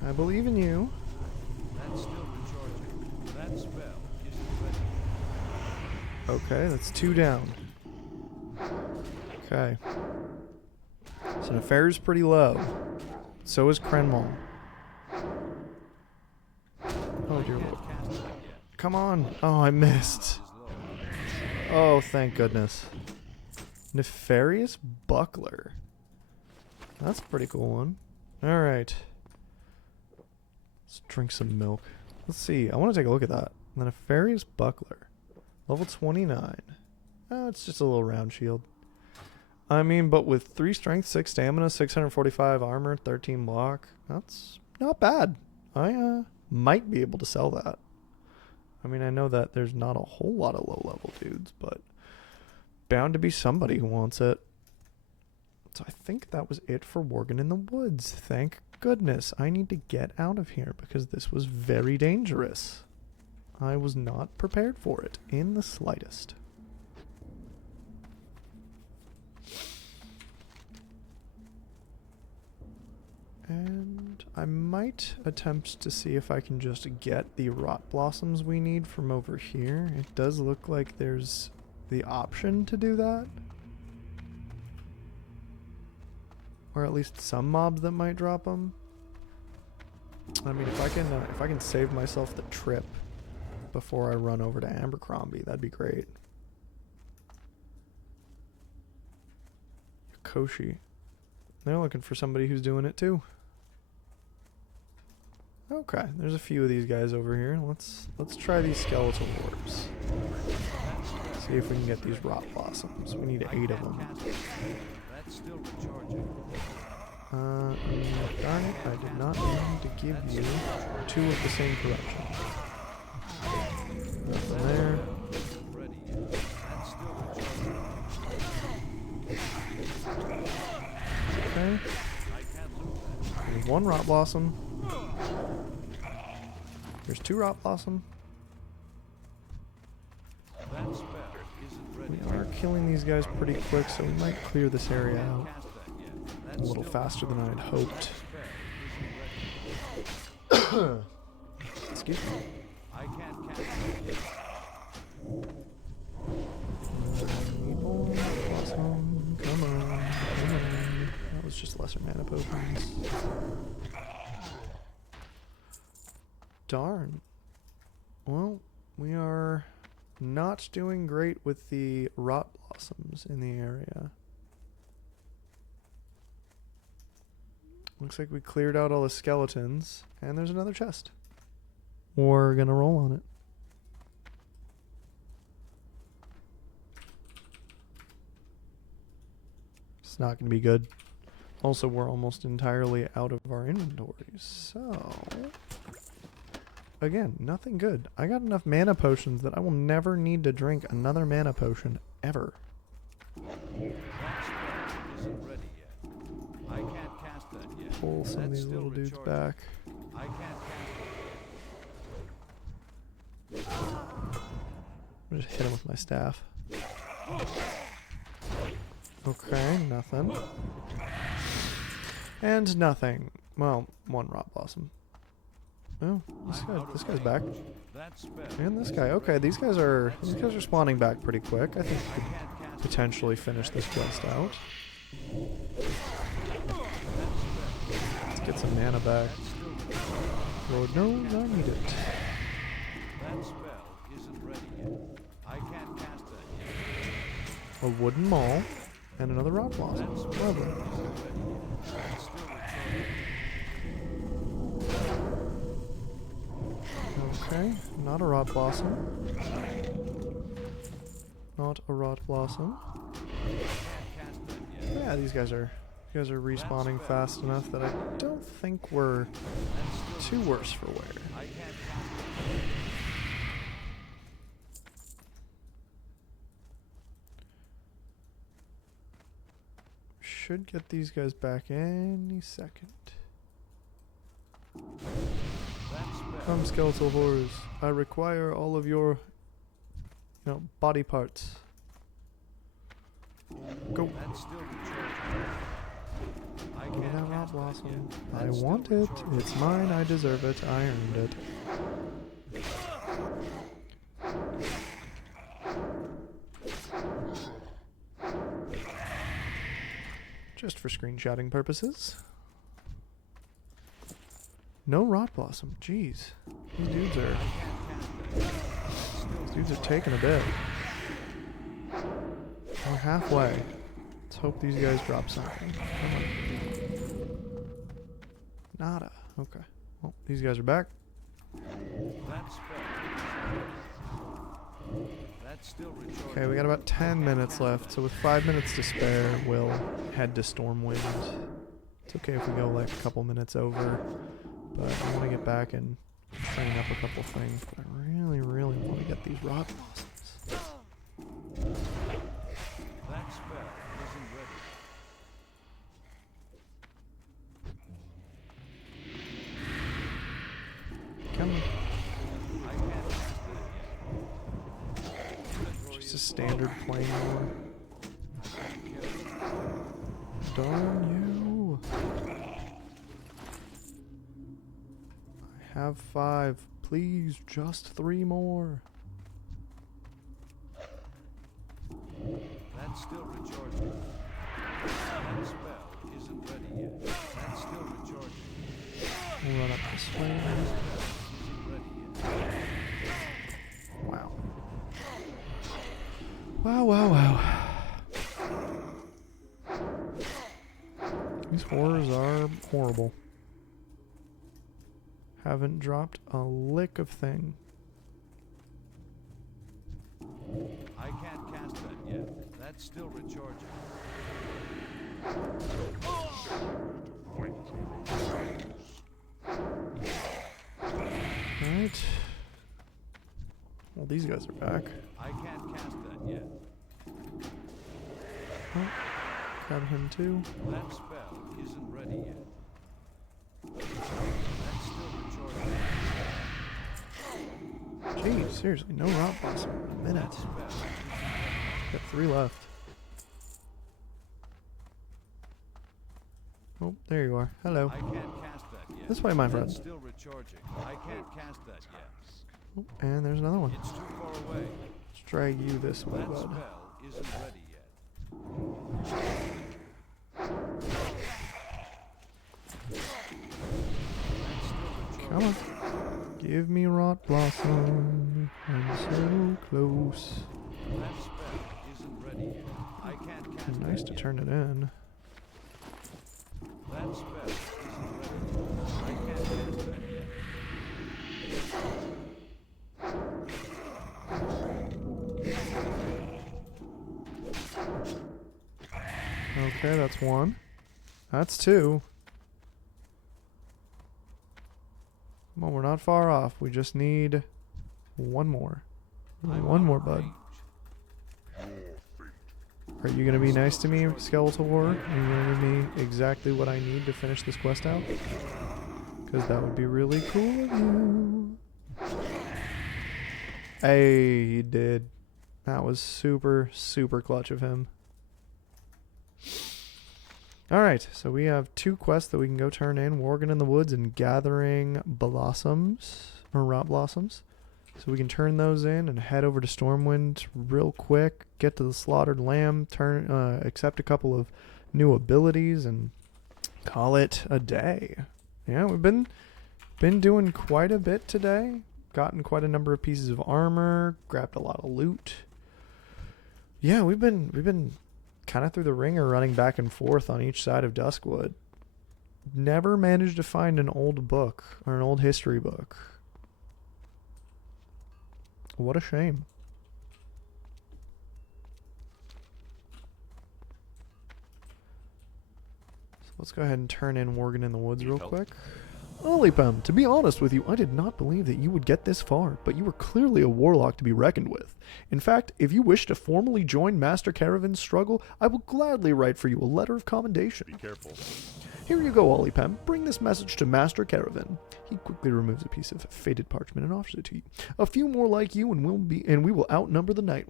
I believe in you. That's still recharging. That spell isn't ready. Okay, that's 2 down. Okay. So Nefair's pretty low. So is Krenmal. Oh dear lord. Cast that yet. Come on. Oh, I missed. Is low. Oh, thank goodness. Nefarious Buckler. That's a pretty cool one. Alright. Let's drink some milk. Let's see. I want to take a look at that. The Nefarious Buckler. Level 29. Oh, it's just a little round shield. I mean, but with 3 strength, 6 stamina, 645 armor, 13 block, that's not bad. I might be able to sell that. I mean, I know that there's not a whole lot of low-level dudes, but bound to be somebody who wants it. So I think that was it for Worgen in the Woods. Thank goodness. I need to get out of here because this was very dangerous. I was not prepared for it in the slightest. And I might attempt to see if I can just get the rot blossoms we need from over here. It does look like there's the option to do that. Or at least some mobs that might drop them. I mean, if I can save myself the trip before I run over to Ambercrombie, that'd be great. Koshi. They're looking for somebody who's doing it too. Okay, there's a few of these guys over here. Let's try these skeletal orbs. See if we can get these rot blossoms. We need 8 of them. Cast it. That's still recharging. Darn it, I did not mean to give you 2 of the same corruption. Nothing there. Isn't ready yet. That's still recharging. Okay. I can't lose that. There's 1 rot blossom. There's 2 rot blossom. That spell isn't ready. We are killing these guys pretty quick, so we might clear this area out Cast that yet. a That's little still faster than I had hoped. spell isn't ready. Excuse me. I can't cast that yet. Evil blossom. Come on. Come on. That was just lesser mana potions. Darn. Well, we are not doing great with the rot blossoms in the area. Looks like we cleared out all the skeletons, and there's another chest. We're gonna roll on it. It's not gonna be good. Also, we're almost entirely out of our inventories, so... Again, nothing good. I got enough mana potions that I will never need to drink another mana potion ever. That spell isn't ready yet. I can't cast that yet. Pull some of That's these still little dudes recharging. back. I can't cast I'm just hit him with my staff. Okay, nothing. And nothing. Well, 1 rot blossom. Oh, this guy's back. that spell. And this guy. Okay, these guys are spawning back pretty quick. I think we could potentially finish this quest out. Let's get some mana back. Lord knows I need it. That spell isn't ready yet. I can't cast that yet. A wooden maul and another rot blossom. Lovely. That's still recharging. Okay, not a rot blossom. Not a rot blossom. Can't cast that yet. Yeah, these guys are respawning fast enough that I don't think we're too worse for wear. I can't cast Should get these guys back any second. that spell. Come, skeletal horrors. I require all of your, body parts. Go. That's still recharging. I Give me can't that rot cast that blossom. yet. I That's still want it. recharging. It's mine. I deserve it. I earned it. Just for screenshotting purposes. No rot blossom. Jeez. These dudes are taking a bit. We're halfway. Let's hope these guys drop something. Come on. Nada. Okay. Well, these guys are back. That spell. That's still recharging. Okay, we got about 10 minutes left, so with 5 minutes to spare, we'll head to Stormwind. It's okay if we go like a couple minutes over, but I want to get back and clean up a couple things. But I really, really want to get these rot blossoms. That spell isn't ready. Come on. I can't cast that yet. Inventory Just a is standard plain war. Darn you. I have 5. Please, just 3 more. That's still recharging. That spell isn't ready yet. That's still recharging. We'll run up this way. That spell isn't ready yet. Wow. Wow, wow, wow. These horrors are horrible. Haven't dropped a lick of thing. I can't cast that yet. That's still recharging. Alright. Well, these guys are back. I can't cast that yet. Oh, grab him too. That spell isn't ready yet. That's still recharging. Jeez, seriously, no rot blossom in a minute. That spell Got 3 left. Oh, there you are. Hello. I can't cast that yet. This way, my friend. That's still recharging. I can't cast that yet. Oh, and there's another one. It's too far away. Let's drag you this way, That bud. spell isn't ready yet. That's still Come recharging. on. Give me rot blossom. I'm so close. That spell isn't ready yet. I can't cast Nice that to yet. turn it in. That spell isn't ready. I can't cast that yet. Okay, that's 1. That's 2. Come on, we're not far off. We just need 1 more. I'm One out more, of bud. range. Are you gonna be nice to me, Skeletal War? Are you gonna give me exactly what I need to finish this quest out? Because that would be really cool of you. Hey, he did. That was super, super clutch of him. Alright, so we have 2 quests that we can go turn in. Worgen in the Woods and Gathering Blossoms, or Rot Blossoms. So we can turn those in and head over to Stormwind real quick, get to the Slaughtered Lamb, accept a couple of new abilities, and call it a day. Yeah, we've been doing quite a bit today. Gotten quite a number of pieces of armor, grabbed a lot of loot. Yeah, we've been kind of through the ringer, running back and forth on each side of Duskwood. Never managed to find an old book or an old history book. What a shame. So let's go ahead and turn in Worgen in the Woods real quick. Olipem, to be honest with you, I did not believe that you would get this far, but you were clearly a warlock to be reckoned with. In fact, if you wish to formally join Master Caravan's struggle, I will gladly write for you a letter of commendation. Be careful. Here you go, Olipem. Bring this message to Master Caravan. He quickly removes a piece of faded parchment and offers it to you. A few more like you, and we will outnumber the night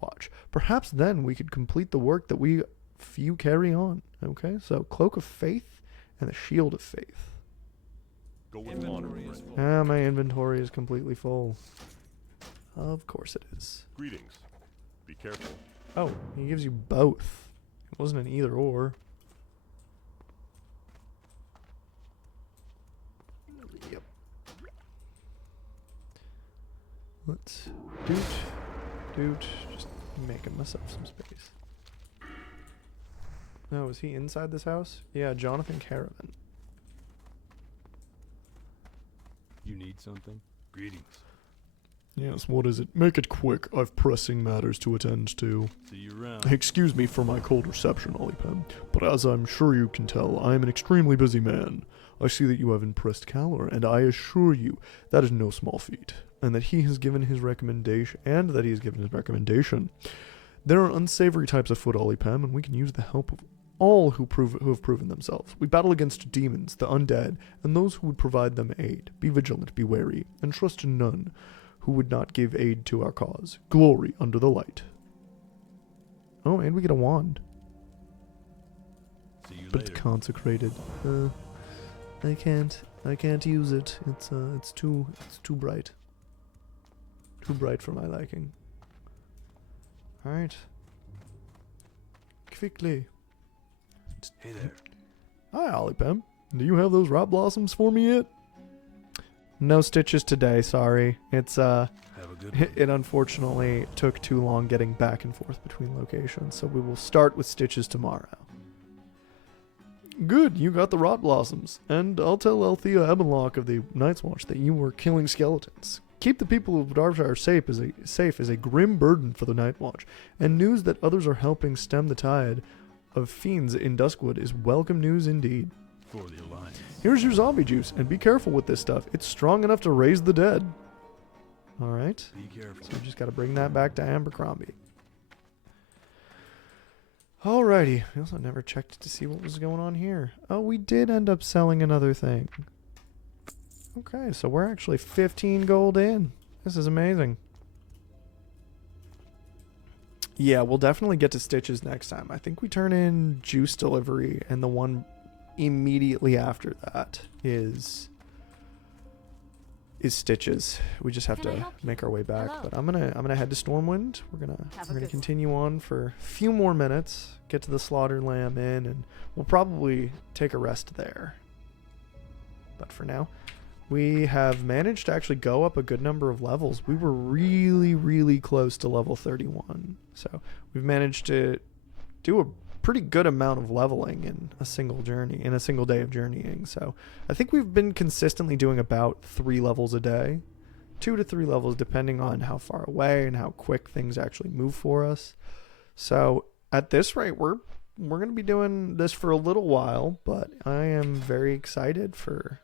watch. Perhaps then we could complete the work that we few carry on. Okay, so Cloak of Faith and the Shield of Faith. Go with honor, Inventory is friend. full. Ah, my inventory is completely full. Of course it is. Greetings. Be careful. Oh, he gives you both. It wasn't an either or. Yep. Let's doot, just making myself some space. No, is he inside this house? Yeah, Jonathan Caravan. You need something? Greetings. Yes, what is it? Make it quick. I've pressing matters to attend to. See you around. Excuse me for my cold reception, Olipem, but as I'm sure you can tell, I am an extremely busy man. I see that you have impressed Calor, and I assure you that is no small feat, and that he has given his recommendation, There are unsavory types of foot, Olipem, and we can use the help of all who have proven themselves. We battle against demons, the undead, and those who would provide them aid. Be vigilant, be wary, and trust in none who would not give aid to our cause. Glory under the light. Oh, and we get a wand. See you But later. it's consecrated. I can't use it. It's too bright. Too bright for my liking. Alright. Quickly. Hey there. Hi, Olipem. Do you have those rot blossoms for me yet? No stitches today, sorry. It's Have a good one. it unfortunately took too long getting back and forth between locations, so we will start with stitches tomorrow. Good, you got the rot blossoms, and I'll tell Althea Ebenlock of the Night's Watch that you were killing skeletons. Keep the people of Darkshire safe is a grim burden for the Night Watch, and news that others are helping stem the tide of fiends in Duskwood is welcome news indeed. For the Alliance. Here's your zombie juice, and be careful with this stuff. It's strong enough to raise the dead. Alright, Be careful. so we just gotta bring that back to Ambercrombie. Alrighty, we also never checked to see what was going on here. Oh, we did end up selling another thing. Okay, so we're actually 15 gold in. This is amazing. Yeah, we'll definitely get to stitches next time. I think we turn in juice delivery, and the one immediately after that is stitches. We just have Can I to help you? make our way back. Hello. But I'm gonna head to Stormwind. We're Have a gonna good continue on for a few more minutes, get to the Slaughtered Lamb Inn, and we'll probably take a rest there. But for now, we have managed to actually go up a good number of levels. We were really, really close to level 31. So we've managed to do a pretty good amount of leveling in a single day of journeying. So I think we've been consistently doing about 3 levels a day, 2 to 3 levels, depending on how far away and how quick things actually move for us. So at this rate, we're going to be doing this for a little while, but I am very excited for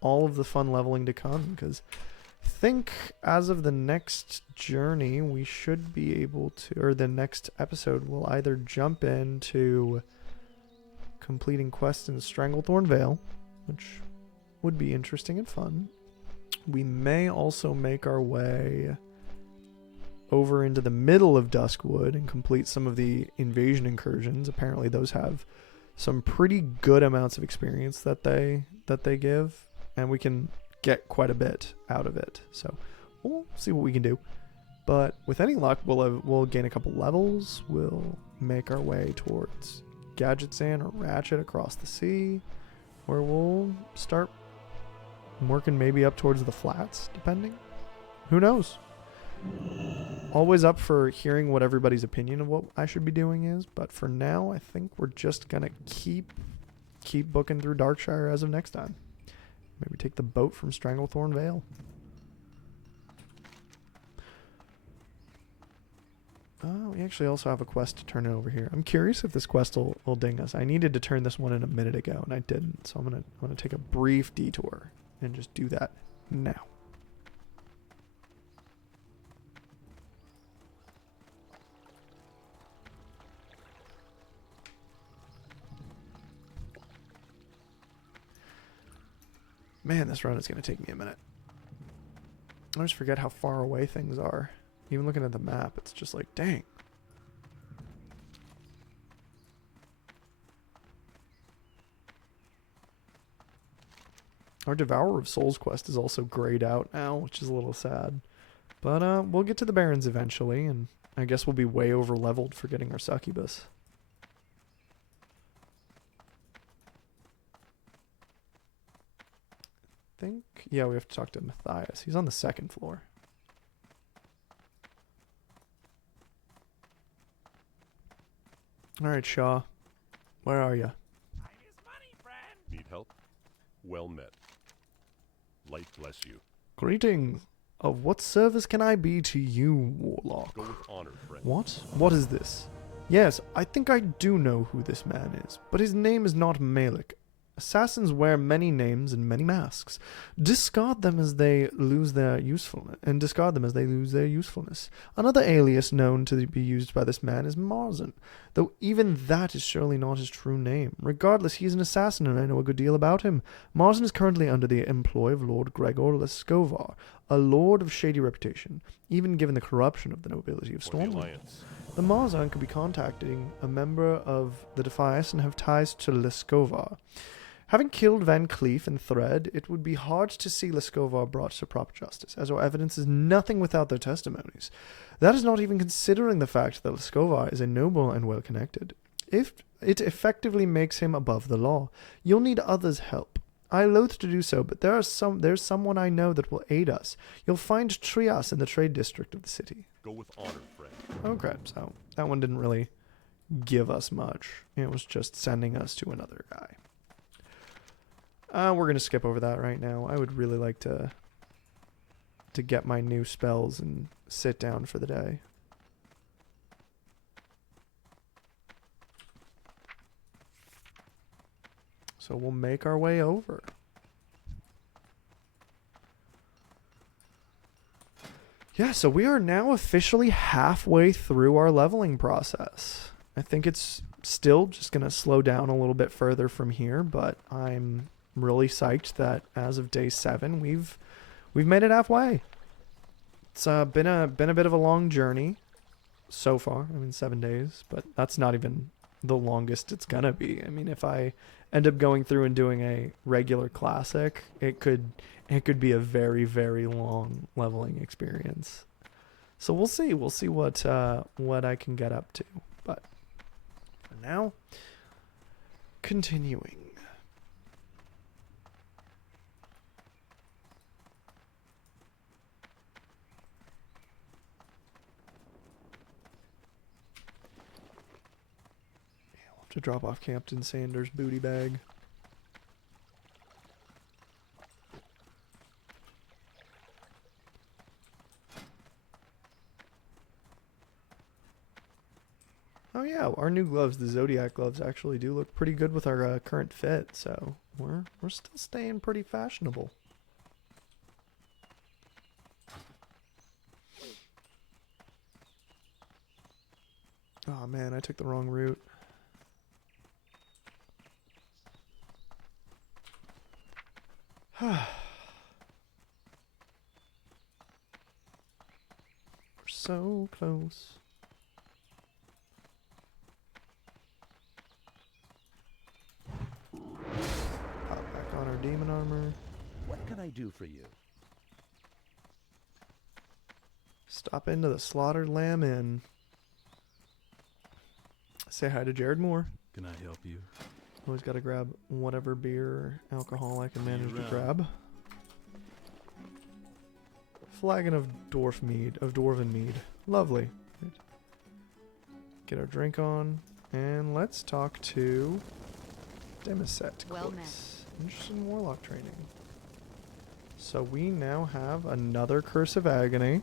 all of the fun leveling to come, because I think as of the next journey, we should be able to, or the next episode, we'll either jump into completing quests in Stranglethorn Vale, which would be interesting and fun. We may also make our way over into the middle of Duskwood and complete some of the invasion incursions. Apparently those have some pretty good amounts of experience that they give, and we can get quite a bit out of it. So we'll see what we can do. But with any luck, we'll gain a couple levels. We'll make our way towards Gadgetzan or Ratchet across the sea, where we'll start working maybe up towards the flats, depending. Who knows? Always up for hearing what everybody's opinion of what I should be doing is, but for now, I think we're just gonna keep booking through Darkshire as of next time. Maybe take the boat from Stranglethorn Vale. Oh, we actually also have a quest to turn in over here. I'm curious if this quest will ding us. I needed to turn this one in a minute ago, and I didn't. So I'm gonna take a brief detour and just do that now. Man, this run is going to take me a minute. I just forget how far away things are. Even looking at the map, it's just like, dang. Our Devourer of Souls quest is also grayed out now, which is a little sad. But we'll get to the Barrens eventually, and I guess we'll be way over leveled for getting our succubus. Yeah, we have to talk to Matthias. He's on the 2nd floor. Alright, Shaw. Where are you? Need help? Well met. Light bless you. Greetings. Of what service can I be to you, Warlock? Go with honor, friend. What? What is this? Yes, I think I do know who this man is, but his name is not Malik. Assassins wear many names and many masks. Discard them as they lose their usefulness, Another alias known to be used by this man is Marzen, though even that is surely not his true name. Regardless, he is an assassin, and I know a good deal about him. Marzen is currently under the employ of Lord Gregor Leskovar, a lord of shady reputation, even given the corruption of the nobility of For the Stormwind. Alliance. The Marzan could be contacting a member of the Defias and have ties to Leskovar. Having killed Van Cleef and Thread, it would be hard to see Leskovar brought to proper justice, as our evidence is nothing without their testimonies. That is not even considering the fact that Leskovar is a noble and well-connected. If it effectively makes him above the law, you'll need others' help. I loathe to do so, but there's someone I know that will aid us. You'll find Trias in the trade district of the city. Go with honor, friend. Okay, so that one didn't really give us much. It was just sending us to another guy. We're going to skip over that right now. I would really like to get my new spells and sit down for the day. So we'll make our way over. Yeah, so we are now officially halfway through our leveling process. I think it's still just going to slow down a little bit further from here, but I'm really psyched that as of day 7 we've made it halfway. It's been a bit of a long journey so far. I mean 7 days, but that's not even the longest it's gonna be. I mean, if I end up going through and doing a regular classic, it could be a very, very long leveling experience. So we'll see what I can get up to. But for now, continuing. To drop off Captain Sanders' booty bag. Oh yeah, our new gloves, the Zodiac gloves, actually do look pretty good with our current fit, so we're still staying pretty fashionable. Oh man, I took the wrong route. We're so close. Pop back on our demon armor. What can I do for you? Stop into the Slaughtered Lamb Inn. Say hi to Jared Moore. Can I help you? Always got to grab whatever beer or alcohol I can manage to around. grab. Flagon of Dwarven mead. Lovely. Right. Get our drink on, and let's talk to Demiset. Well met. Interested in Warlock training. So we now have another Curse of Agony,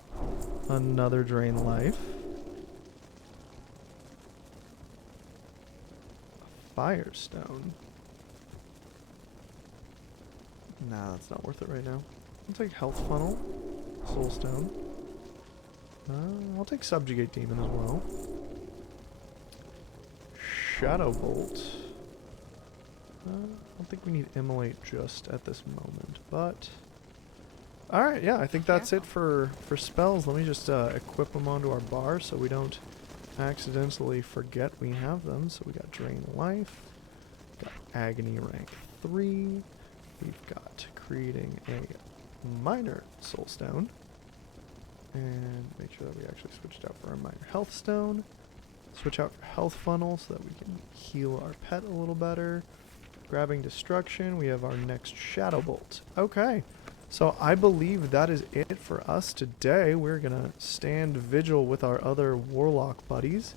another Drain Life, Firestone. Nah, that's not worth it right now. I'll take Health Funnel, Soulstone. I'll take Subjugate Demon as well. Shadow Bolt. I don't think we need Immolate just at this moment, but... Alright, yeah, I think that's it for spells. Let me just equip them onto our bar so we don't accidentally forget we have them. So we got Drain Life, got Agony rank 3, we've got creating a minor soul stone. And make sure that we actually switched out for a minor health stone. Switch out for health funnel so that we can heal our pet a little better. Grabbing destruction, we have our next shadow bolt. Okay, so I believe that is it for us today. We're gonna stand vigil with our other warlock buddies.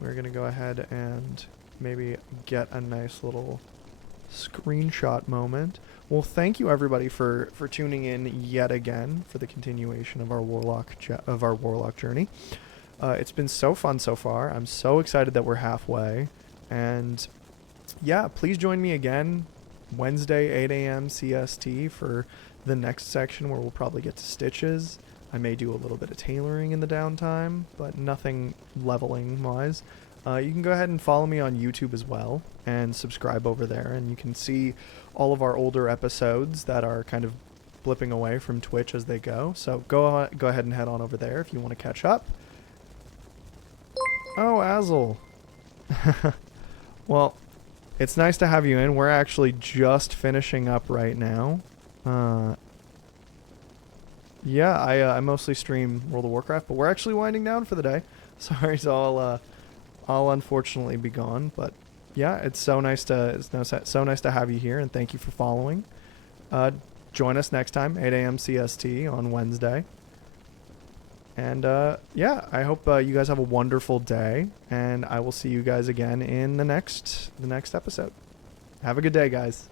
We're gonna go ahead and maybe get a nice little screenshot moment. Well, thank you everybody for tuning in yet again for the continuation of our warlock journey. It's been so fun so far. I'm so excited that we're halfway, and yeah, please join me again Wednesday 8 a.m. CST for the next section where we'll probably get to stitches. I may do a little bit of tailoring in the downtime, but nothing leveling wise. You can go ahead and follow me on YouTube as well and subscribe over there, and you can see all of our older episodes that are kind of blipping away from Twitch as they go. So go ahead and head on over there if you want to catch up. Oh, Azel. Well, it's nice to have you in. We're actually just finishing up right now. Yeah, I mostly stream World of Warcraft, but we're actually winding down for the day. Sorry, so I'll unfortunately be gone, but yeah, it's so nice to have you here, and thank you for following. Join us next time, 8 a.m. CST on Wednesday. And yeah, I hope you guys have a wonderful day, and I will see you guys again in the next episode. Have a good day, guys.